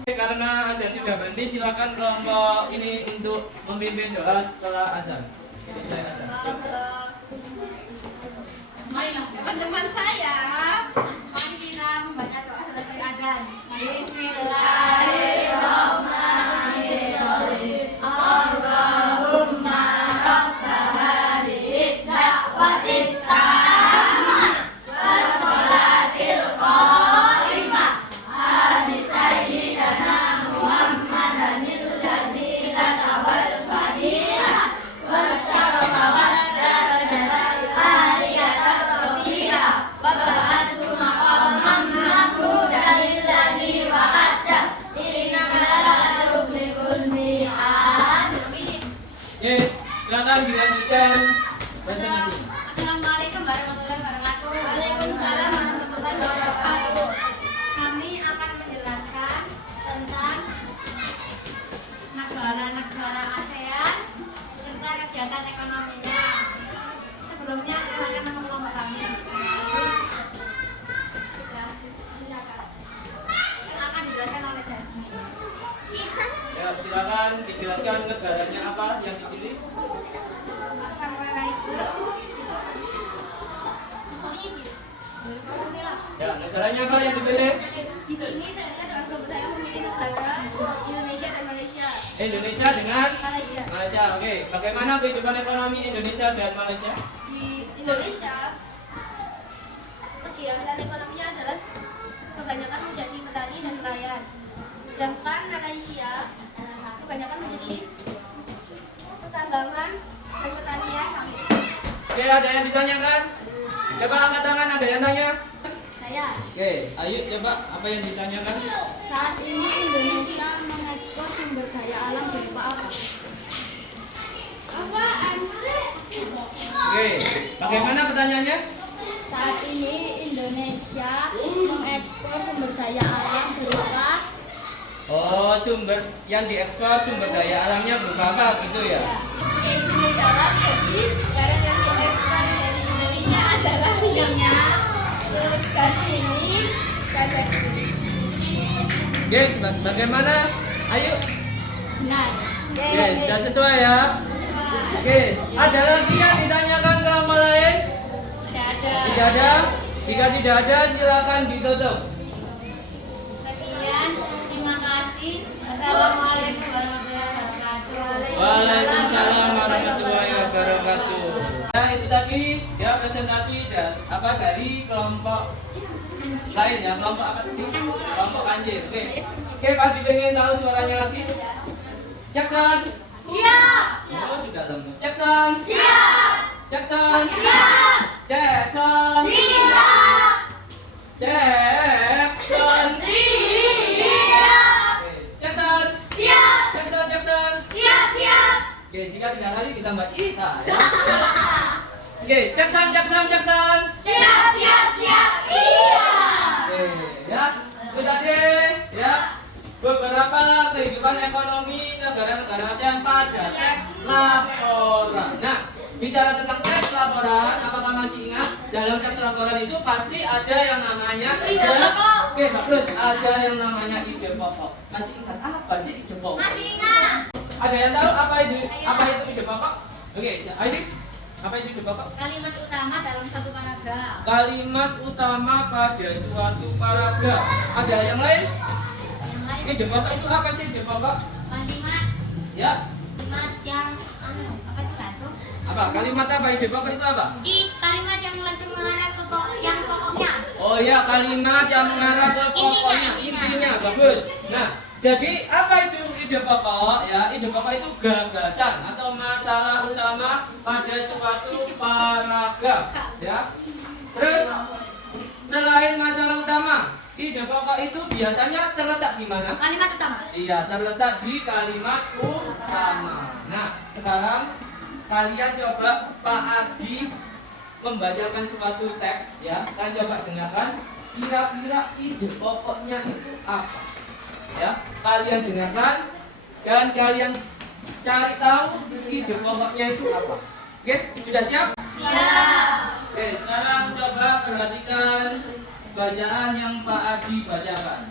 Oke, karena azan sudah berhenti, silakan kelompok ini untuk memimpin doa setelah azan. Selesai azan. Teman-teman saya, mari kita membaca doa selesai azan. bacakan. Bismillahirrahmanirrahim. Allahumma rabba hadhihi da'watit tammah wassalatil qa'imah ati sayyidina Muhammadan allazi awal fadila wasyarafa wad darajatal aliyatal rafi'ah wa ba'asu maqamam mahmudan alladzi wa'ada innaka la tukhliqul mi'ad. Oke, silakan dilanjutkan masing-masing. Assalamualaikum warahmatullahi wabarakatuh. Waalaikumsalam warahmatullahi wabarakatuh. Kami akan menjelaskan tentang negara-negara ASEAN serta kegiatan ekonominya. Sebelumnya silakan nama kelompok kami. Silakan. Yang akan dijelaskan oleh Jasmine. Ya, silakan dijelaskan negaranya apa yang dipilih. Ya, negaranya apa yang dipilih? Di sini saya memilih negara Indonesia dan Malaysia. Indonesia dengan Malaysia. Malaysia. Oke, bagaimana kehidupan ekonomi Indonesia dan Malaysia? Di Indonesia kegiatan ekonominya adalah kebanyakan menjadi petani dan nelayan. Sedangkan Malaysia kebanyakan menjadi pertambangan dan pertanian sawit. Oke, ada yang ditanyakan? Coba angkat tangan, ada yang tanya? Saya. Oke, ayo coba apa yang ditanyakan? Saat ini Indonesia mengekspor sumber daya alam berupa apa? Oke, bagaimana pertanyaannya? Saat ini Indonesia mengekspor sumber daya alam berupa Oh, sumber yang diekspor sumber daya alamnya berupa apa gitu ya? Sumber dalam jadi barang yang diekspor dari Indonesia adalah minyak, terus gas ini, dan Oke, bagaimana? Ayo. benar. Oke, sudah sesuai ya. Oke, ada lagi yang ditanyakan kelompok lain? Tidak ada. Jika tidak ada, silakan ditutup. Sekian, terima kasih. Assalamualaikum warahmatullahi wabarakatuh. Waalaikumsalam warahmatullahi wabarakatuh. Nah, itu tadi ya presentasi dari kelompok lain ya, kelompok apa tadi? Kelompok anjir. Oke, Pak pengen tahu suaranya lagi? Jaksan. Siap. Oh, sudah lembut. Jaksan. Siap. Jaksan. Siap. Jaksan. Siap. Jaksan. Siap. Oke, Jaksan. Siap. Jaksan. Siap, siap. Oke, jika tidak hari ditambah ita ya. Oke, Jaksan. Siap, siap, siap. Iya. Oke, ya. Itu tadi ya beberapa kehidupan ekonomi negara-negara ASEAN pada teks laporan. Nah, bicara tentang teks laporan, apakah masih ingat dalam teks laporan itu pasti ada yang namanya Ide pokok. Oke, bagus. Ada yang namanya ide pokok. Masih ingat apa sih ide pokok? Masih ingat. Ada yang tahu apa itu ide pokok? Oke, Aidi, apa itu ide pokok? Kalimat utama dalam satu paragraf. Kalimat utama pada suatu paragraf. Ada yang lain? Yang lain Ide pokok itu apa sih ide pokok? kalimat Ya, yang apa itu kan? apa? Kalimat apa? Ide pokok itu apa? Kalimat yang langsung mengarah ke yang pokoknya. Oh ya, kalimat yang mengarah ke pokoknya, intinya. Bagus. Nah, jadi apa itu ide pokok? Ya, ide pokok itu gagasan atau masalah utama pada suatu paragraf. Ya. Terus selain masalah utama, ide pokok itu biasanya terletak di mana? Kalimat utama. Iya, terletak di kalimat utama. Nah, sekarang kalian coba Pak Adi membacakan suatu teks ya. Kalian coba dengarkan kira-kira ide pokoknya itu apa. Ya, kalian dengarkan dan kalian cari tahu ide pokoknya itu apa. Oke, sudah siap? Siap. Oke, sekarang coba perhatikan bacaan yang Pak Adi bacakan.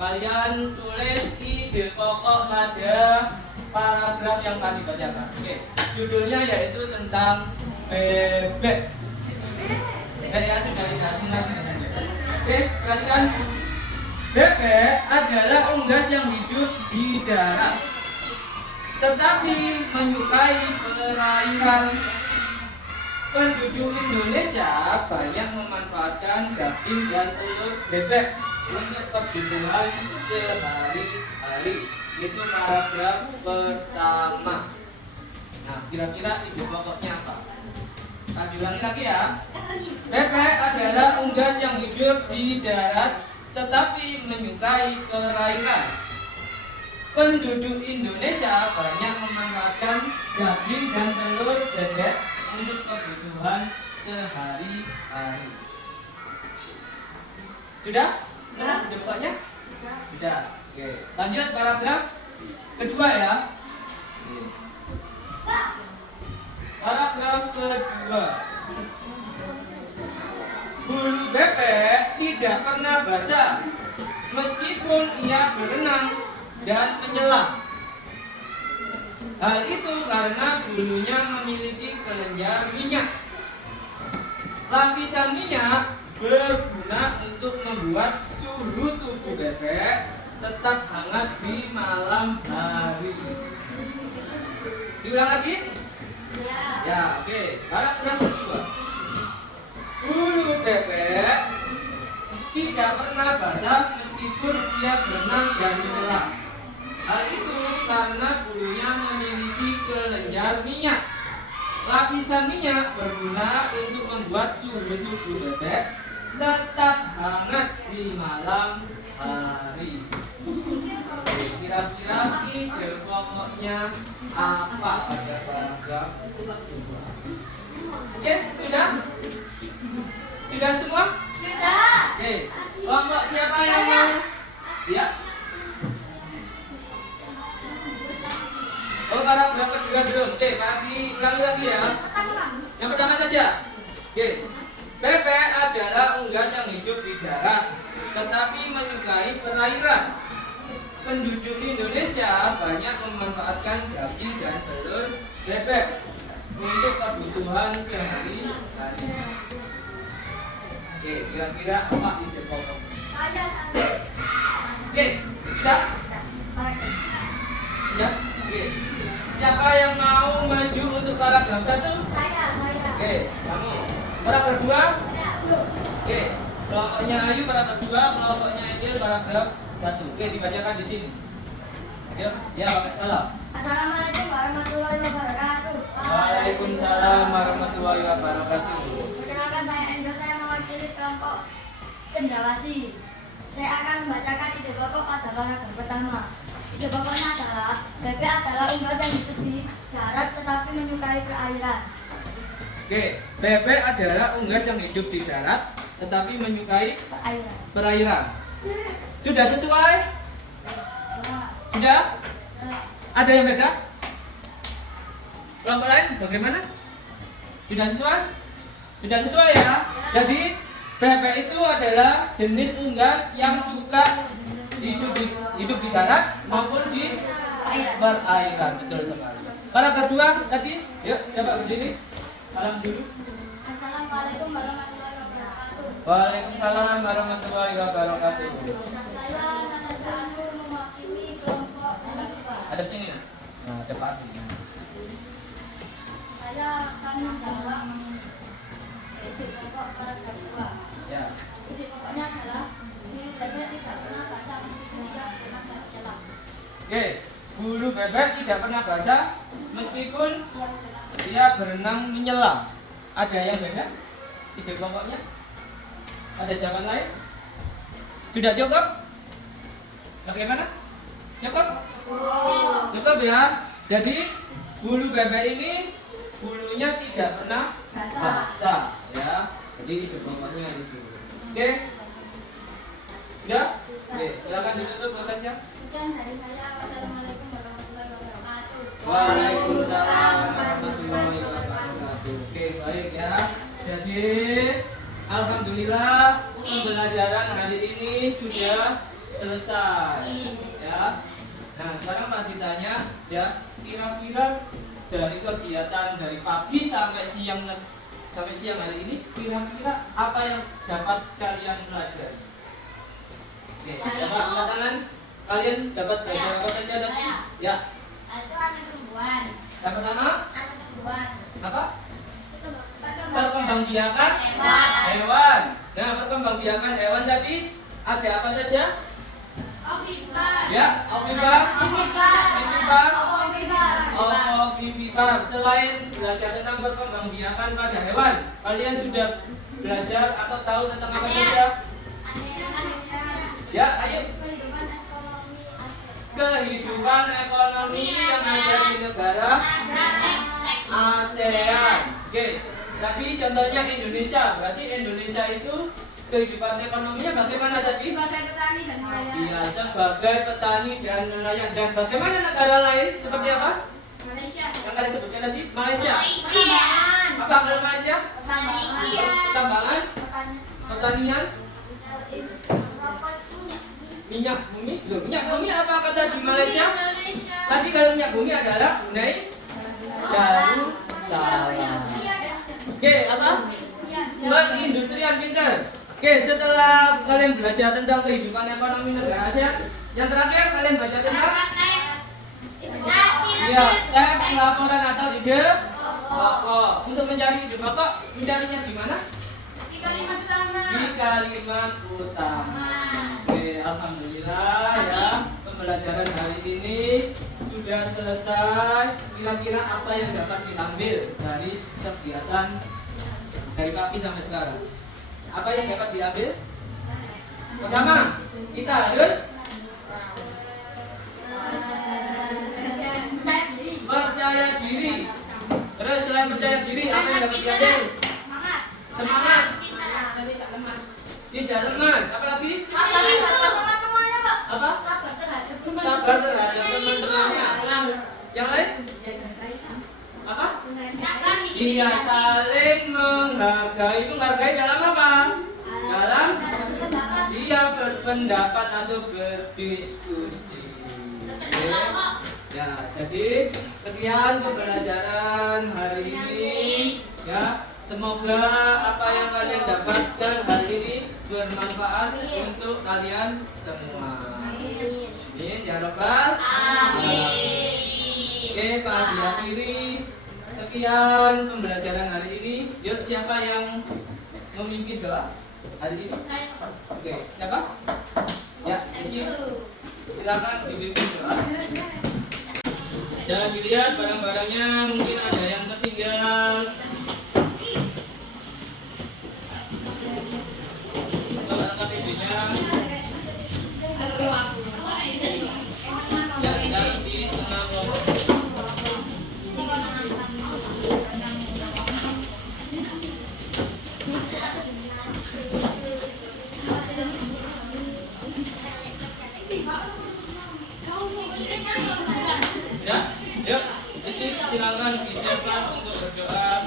Kalian tulis ide pokok pada paragraf yang tadi bacakan. Oke, judulnya yaitu tentang bebek. Ya, sudah tidak asing lagi dengan bebek. Oke, perhatikan. Bebek adalah unggas yang hidup di darat, tetapi menyukai perairan. Penduduk Indonesia banyak memanfaatkan daging dan telur bebek untuk kebutuhan sehari-hari. Itu paragraf pertama. Nah, kira-kira ide pokoknya apa? Kita ulangi lagi ya. Bebek adalah unggas yang hidup di darat tetapi menyukai perairan. Penduduk Indonesia banyak memanfaatkan daging dan telur bebek untuk kebutuhan sehari-hari. Sudah? Nah, ide pokoknya? Sudah. Oke. Lanjut paragraf kedua ya. Paragraf kedua. Bulu bebek tidak pernah basah meskipun ia berenang dan menyelam. Hal itu karena bulunya memiliki kelenjar minyak. Lapisan minyak berguna untuk membuat suhu tubuh bebek tetap hangat di malam hari. Diulang lagi? Ya, oke. Paragraf kedua. Bulu bebek tidak pernah basah meskipun ia berenang dan menyelam. Hal itu karena bulunya memiliki kelenjar minyak. Lapisan minyak berguna untuk membuat suhu tubuh bebek tetap hangat di malam hari. Kira-kira ide pokoknya apa pada paragraf kedua? Oke, sudah? Sudah semua? Sudah. Oke, kelompok siapa yang mau? Ya. Oh, paragraf kedua belum. Oke, ulangi lagi ya. Yang pertama saja. Oke. Bebek adalah unggas yang hidup di darat, tetapi menyukai perairan. Penduduk Indonesia banyak memanfaatkan daging dan telur bebek untuk kebutuhan sehari-hari. Oke, kira-kira apa ide pokok? Oke, tidak? Ya, oke. Siapa yang mau maju untuk paragraf 1? Saya. Oke, kamu. Paragraf 2? Oke, kelompoknya Ayu paragraf 2, kelompoknya Edil paragraf 1. Oke, dibacakan di sini. Yuk, ya, pakai salam. Assalamualaikum warahmatullahi wabarakatuh. Waalaikumsalam warahmatullahi wabarakatuh. Perkenalkan, saya Angel, saya mewakili kelompok Cendrawasih. Saya akan membacakan ide pokok pada paragraf pertama. Ide pokoknya adalah bebek adalah unggas yang hidup di darat tetapi menyukai perairan. Oke, bebek adalah unggas yang hidup di darat tetapi menyukai perairan. Sudah sesuai? Sudah? Ada yang beda? Kelompok lain bagaimana? Sudah sesuai? Sudah sesuai ya? Jadi bebek itu adalah jenis unggas yang suka hidup di darat maupun di perairan. Betul sekali. Paragraf kedua tadi, yuk coba berdiri. Salam dulu. Assalamualaikum warahmatullahi wabarakatuh. Waalaikumsalam warahmatullahi wabarakatuh. Saya Nanda Anur mewakili kelompok kedua. Ada sini nah. Nah, ada Pak Adi. Saya akan menjawab ide pokok paragraf 2. Ya. Ide pokoknya adalah bebek tidak pernah basah meskipun ia berenang dan menyelam. Oke, bulu bebek tidak pernah basah meskipun dia berenang menyelam. Ada yang beda? Ide pokoknya? Ada jawaban lain? Sudah cukup? Bagaimana? Cukup? Cukup ya. Jadi bulu bebek ini bulunya tidak pernah basah ya. Jadi ide pokoknya itu. Oke? Sudah? Oke, silakan ditutup prosesnya. Sekian dari saya. Wassalamualaikum warahmatullahi wabarakatuh. Waalaikumsalam warahmatullahi wabarakatuh. Oke, baik ya. Jadi alhamdulillah pembelajaran hari ini sudah selesai. Ya. Nah, sekarang Pak ditanya ya, kira-kira dari kegiatan dari pagi sampai siang hari ini kira-kira apa yang dapat kalian pelajari? Oke, dapat angkat tangan. Kalian dapat belajar apa saja tadi? Ya. Itu anak tumbuhan. Dapat nama? Anak tumbuhan. Apa? Perkembangbiakan Hewan. hewan. Nah, perkembangbiakan hewan tadi ada apa saja? Ya, ovipar, ovipar. Selain belajar tentang perkembangbiakan pada hewan, kalian sudah belajar atau tahu tentang apa saja? Ya, ayo. Kehidupan ekonomi yang ada di negara ASEAN. Oke, tadi contohnya Indonesia. Berarti Indonesia itu kehidupan ekonominya bagaimana tadi? Iya, sebagai petani dan nelayan. Dan bagaimana negara lain? Seperti apa? Yang kalian sebutkan tadi? Malaysia. Apa kalau Malaysia? Pertambangan, pertanian, minyak bumi. Loh, minyak bumi apa kata di Malaysia? Tadi kalau minyak bumi adalah Brunei Darussalam. Oke, apa? Perindustrian pintar. Oke, setelah kalian belajar tentang kehidupan ekonomi negara ASEAN, yang terakhir kalian baca tentang ya, teks laporan atau ide pokok. Untuk mencari ide pokok, mencarinya di mana? Di kalimat utama. Oke, alhamdulillah ya, pembelajaran hari ini sudah selesai. Kira-kira apa yang dapat diambil dari kegiatan dari pagi sampai sekarang? Apa yang dapat diambil? Pertama, kita harus percaya diri. Terus selain percaya diri, apa yang dapat diambil? Semangat. Tidak lemas. Apa lagi? Apa? Sabar terhadap teman-temannya. Yang lain? Apa? Dia saling menghargai. Menghargai dalam apa? Dalam dia berpendapat atau berdiskusi. Ya, jadi sekian pembelajaran hari ini. Ya, semoga apa yang kalian dapatkan hari ini bermanfaat untuk kalian semua. Amin ya Rabbal alamin. Oke, Pak diakhiri. Sekian pembelajaran hari ini. Yuk, siapa yang memimpin doa hari ini? Oke, siapa? Ya, Esi. Silakan dipimpin doa. Dan dilihat barang-barangnya, mungkin ada yang tertinggal. Barang KTP-nya. Ya, tidak di tengah kelompok. Ya, yuk, Rizky silakan disiapkan untuk berdoa.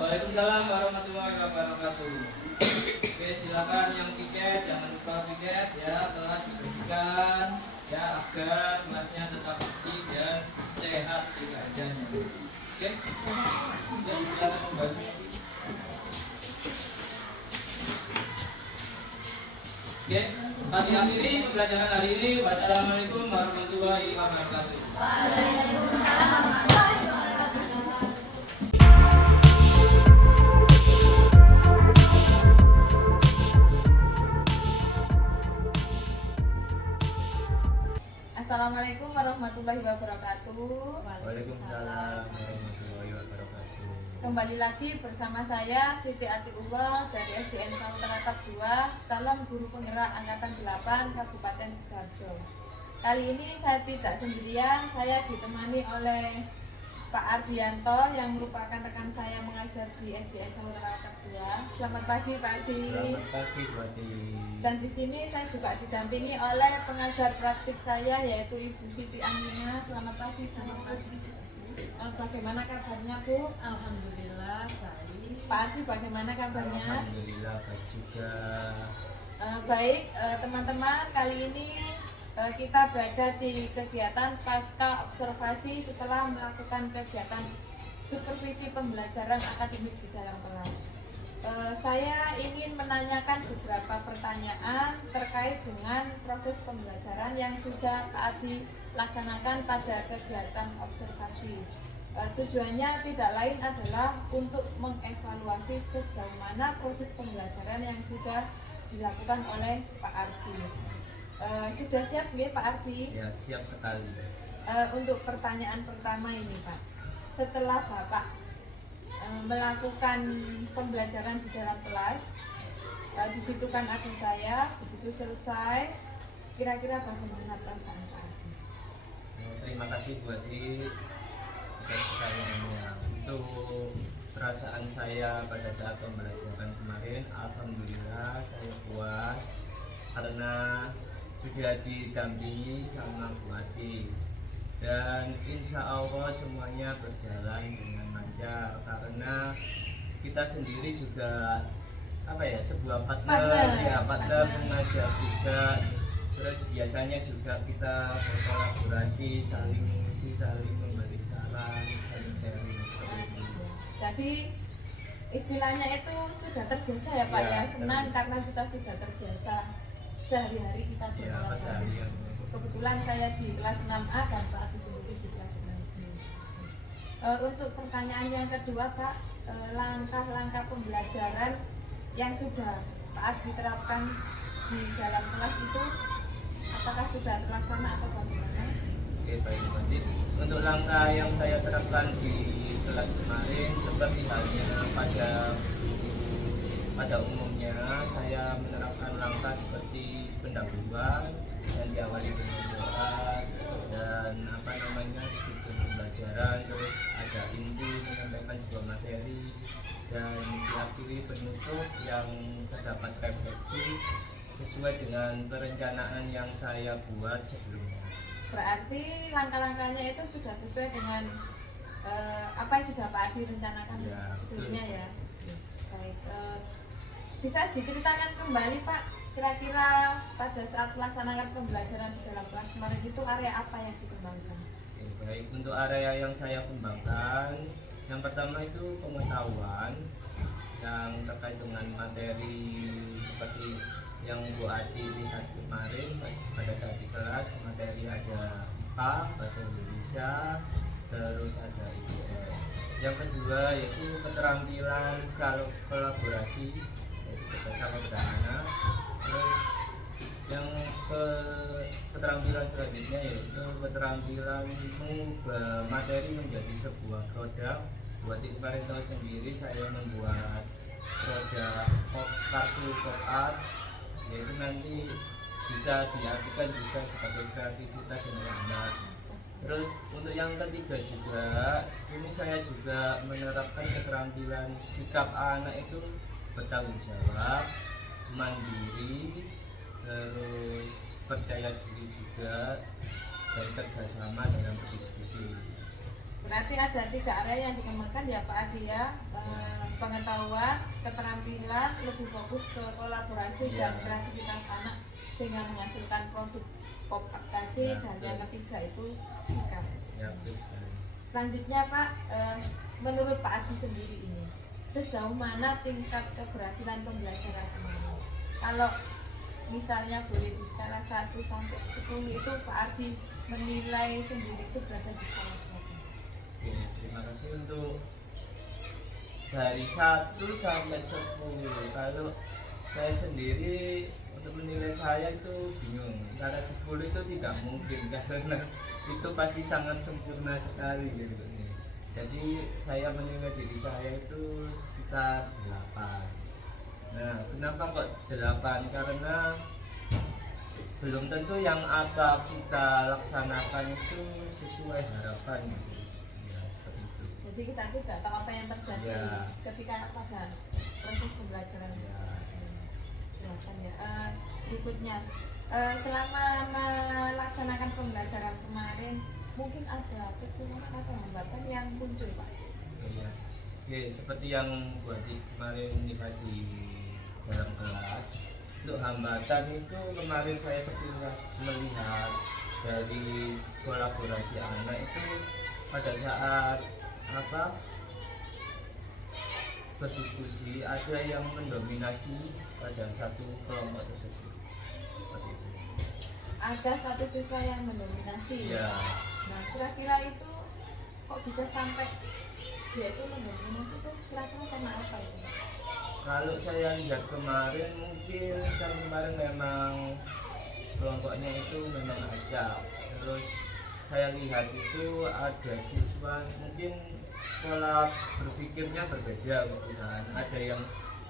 Waalaikumsalam warahmatullahi wabarakatuh. Oke, silakan yang tiket jangan lupa tiket ya, telah dibagikan ya agar kelasnya tetap bersih dan sehat keadaannya. Oke, ya, silakan membagi. Oke, kami akhiri pembelajaran hari ini. Wassalamualaikum warahmatullahi wabarakatuh. Assalamualaikum warahmatullahi wabarakatuh. Kembali lagi bersama saya Siti Atiullah dari SDN Selamat Teratap 2, calon guru penggerak Angkatan 8 Kabupaten Sidoarjo. Kali ini saya tidak sendirian, saya ditemani oleh Pak Ardianto yang merupakan rekan saya mengajar di SDN Selamat Teratap 2. Selamat pagi Pak Ardi. Selamat pagi Bu Adi. Dan di sini saya juga didampingi oleh pengajar praktik saya yaitu Ibu Siti Aminah. Selamat pagi Bu. Bagaimana kabarnya Bu? Alhamdulillah baik. Pak Ardi bagaimana kabarnya? Alhamdulillah baik juga. Baik teman-teman, kali ini kita berada di kegiatan pasca observasi setelah melakukan kegiatan supervisi pembelajaran akademik di dalam kelas. Saya ingin menanyakan beberapa pertanyaan terkait dengan proses pembelajaran yang sudah Pak Adi laksanakan pada kegiatan observasi. Tujuannya tidak lain adalah untuk mengevaluasi sejauh mana proses pembelajaran yang sudah dilakukan oleh Pak Ardi. Sudah siap ya Pak Ardi? Ya, siap sekali. Untuk pertanyaan pertama ini Pak, setelah Bapak melakukan pembelajaran di dalam kelas, di situ kan ada saya, begitu selesai, kira-kira bagaimana perasaan Pak Ardi? Terima kasih Bu Adi atas pertanyaannya. Untuk perasaan saya pada saat pembelajaran kemarin, alhamdulillah saya puas karena sudah didampingi sama Bu Adi, dan insya Allah semuanya berjalan dengan lancar karena kita sendiri juga sebuah partner mengajar juga. Terus biasanya juga kita berkolaborasi, saling mengisi, saling memberi saran, saling sharing seperti itu. Jadi istilahnya itu sudah terbiasa ya Pak ya, senang karena kita sudah terbiasa sehari-hari kita berkolaborasi. Kebetulan saya di kelas 6A dan Pak Adi sendiri di kelas 6B. Untuk pertanyaan yang kedua Pak, langkah-langkah pembelajaran yang sudah Pak Adi terapkan di dalam kelas itu apakah sudah terlaksana atau bagaimana? Oke, baik Bu Adi. Untuk langkah yang saya terapkan di kelas kemarin seperti halnya pada umumnya saya menerapkan langkah seperti pendahuluan dan diawali dengan doa dan bikin pembelajaran, terus ada inti menyampaikan sebuah materi dan diakhiri penutup yang terdapat refleksi sesuai dengan perencanaan yang saya buat sebelumnya. Berarti langkah-langkahnya itu sudah sesuai dengan apa yang sudah Pak Adi rencanakan Ya, sebelumnya betul. ya. Baik, bisa diceritakan kembali Pak, kira-kira pada saat melaksanakan pembelajaran di dalam kelas kemarin itu area apa yang dikembangkan? Oke, baik, untuk area yang saya kembangkan, yang pertama itu pengetahuan yang terkait dengan materi seperti yang Bu Adi lihat kemarin pada saat di kelas. Materi ada IPA, bahasa Indonesia, terus ada IPS. Yang kedua yaitu keterampilan kolaborasi, yaitu bersama anak. Terus yang keterampilan selanjutnya yaitu keterampilan mengubah materi menjadi sebuah produk. Buat kemarin tahu sendiri saya membuat produk kartu pop art, yaitu nanti bisa diartikan juga sebagai kreativitas anak-anak. Terus untuk yang ketiga juga, sini saya juga menerapkan keterampilan sikap anak itu bertanggung jawab, mandiri, terus percaya diri juga, dan kerjasama dalam berdiskusi. Berarti ada 3 area yang dikembangkan ya Pak Adi ya, pengetahuan, keterampilan, lebih fokus ke kolaborasi dan kreativitas anak sehingga menghasilkan produk pop art tadi, dan yang ketiga itu sikap. Ya, betul sekali. Selanjutnya Pak, menurut Pak Adi sendiri ini sejauh mana tingkat keberhasilan pembelajaran kemarin? Kalau misalnya boleh di skala 1 sampai 10 itu Pak Adi menilai sendiri itu berada di skala berapa? Oke, terima kasih. Untuk dari 1 sampai 10, kalau saya sendiri untuk menilai saya itu bingung, karena 10 itu tidak mungkin karena itu pasti sangat sempurna sekali gitu. Jadi saya menilai diri saya itu sekitar 8. Nah, kenapa kok 8? Karena belum tentu yang apa kita laksanakan itu sesuai harapan gitu. Ya, seperti itu. Jadi kita tidak tahu apa yang terjadi Ya. ketika pada proses pembelajaran. Ya. Silakan ya. Berikutnya, selama melaksanakan pembelajaran kemarin, mungkin ada kekurangan atau hambatan yang muncul, Pak? Iya. Oke, seperti yang Bu Adi kemarin lihat di dalam kelas, untuk hambatan itu kemarin saya sekilas melihat dari kolaborasi anak itu pada saat berdiskusi ada yang mendominasi pada satu kelompok tersebut. Seperti itu. Ada satu siswa yang mendominasi. Iya. Nah, kira-kira itu kok bisa sampai dia itu mendominasi itu kira-kira karena apa itu? Kalau saya lihat kemarin mungkin kan kemarin memang kelompoknya itu memang acak. Terus saya lihat itu ada siswa mungkin pola berpikirnya berbeda gitu kan. Ada yang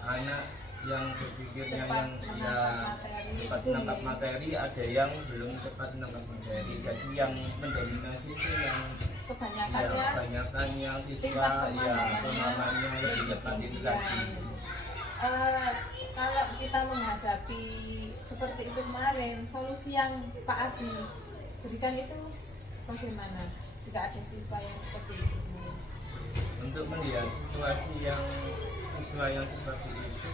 anak yang berpikirnya Cepat yang menangkap materi. cepat menangkap materi, ada yang belum cepat menangkap materi. Jadi yang mendominasi itu yang Kebanyakan ya, ya kebanyakan yang tingkat siswa ya pemahamannya pemahamannya lebih cepat itu tinggi, tadi. ya. Kalau kita menghadapi seperti itu kemarin, solusi yang Pak Adi berikan itu bagaimana jika ada siswa yang seperti itu? Untuk melihat situasi yang siswa yang seperti itu,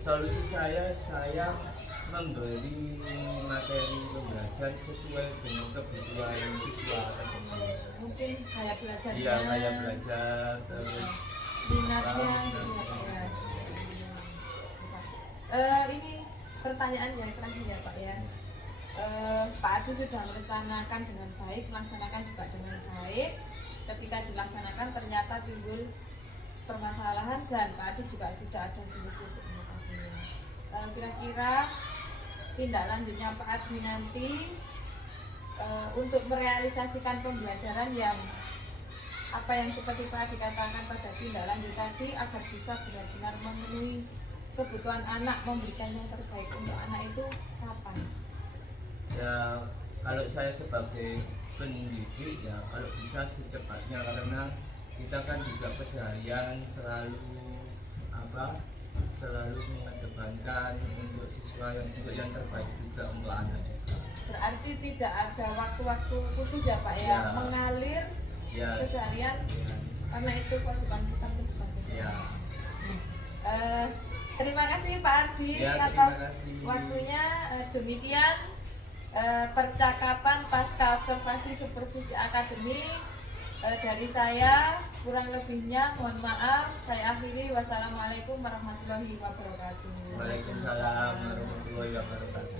solusi saya memberi materi pembelajaran sesuai dengan kebutuhan siswa tersebut. Mungkin kayak belajarnya, Iya, kayak belajar terus minatnya paham, gitu ya. Ini pertanyaan yang terakhir ya Pak ya. Pak Adi sudah merencanakan dengan baik, melaksanakan juga dengan baik. Ketika dilaksanakan ternyata timbul permasalahan dan Pak Adi juga sudah ada solusi untuk mengatasinya. Kira-kira tindak lanjutnya Pak Adi nanti untuk merealisasikan pembelajaran yang apa yang seperti Pak Adi katakan pada tindak lanjut tadi agar bisa benar-benar memenuhi kebutuhan anak, memberikan yang terbaik untuk anak itu kapan? ya kalau saya sebagai pendidik ya kalau bisa secepatnya, karena kita kan juga keseharian selalu mengedepankan untuk siswa yang terbaik juga untuk anak juga. Berarti tidak ada waktu-waktu khusus ya Pak ya, Ya. mengalir Ya, keseharian karena itu kewajiban kita sebagai ya. terima kasih Pak Adi Ya, terima atas kasih. waktunya. Demikian percakapan pasca observasi supervisi akademik dari saya. Kurang lebihnya mohon maaf. Saya akhiri. Wassalamualaikum warahmatullahi wabarakatuh. Waalaikumsalam warahmatullahi wabarakatuh.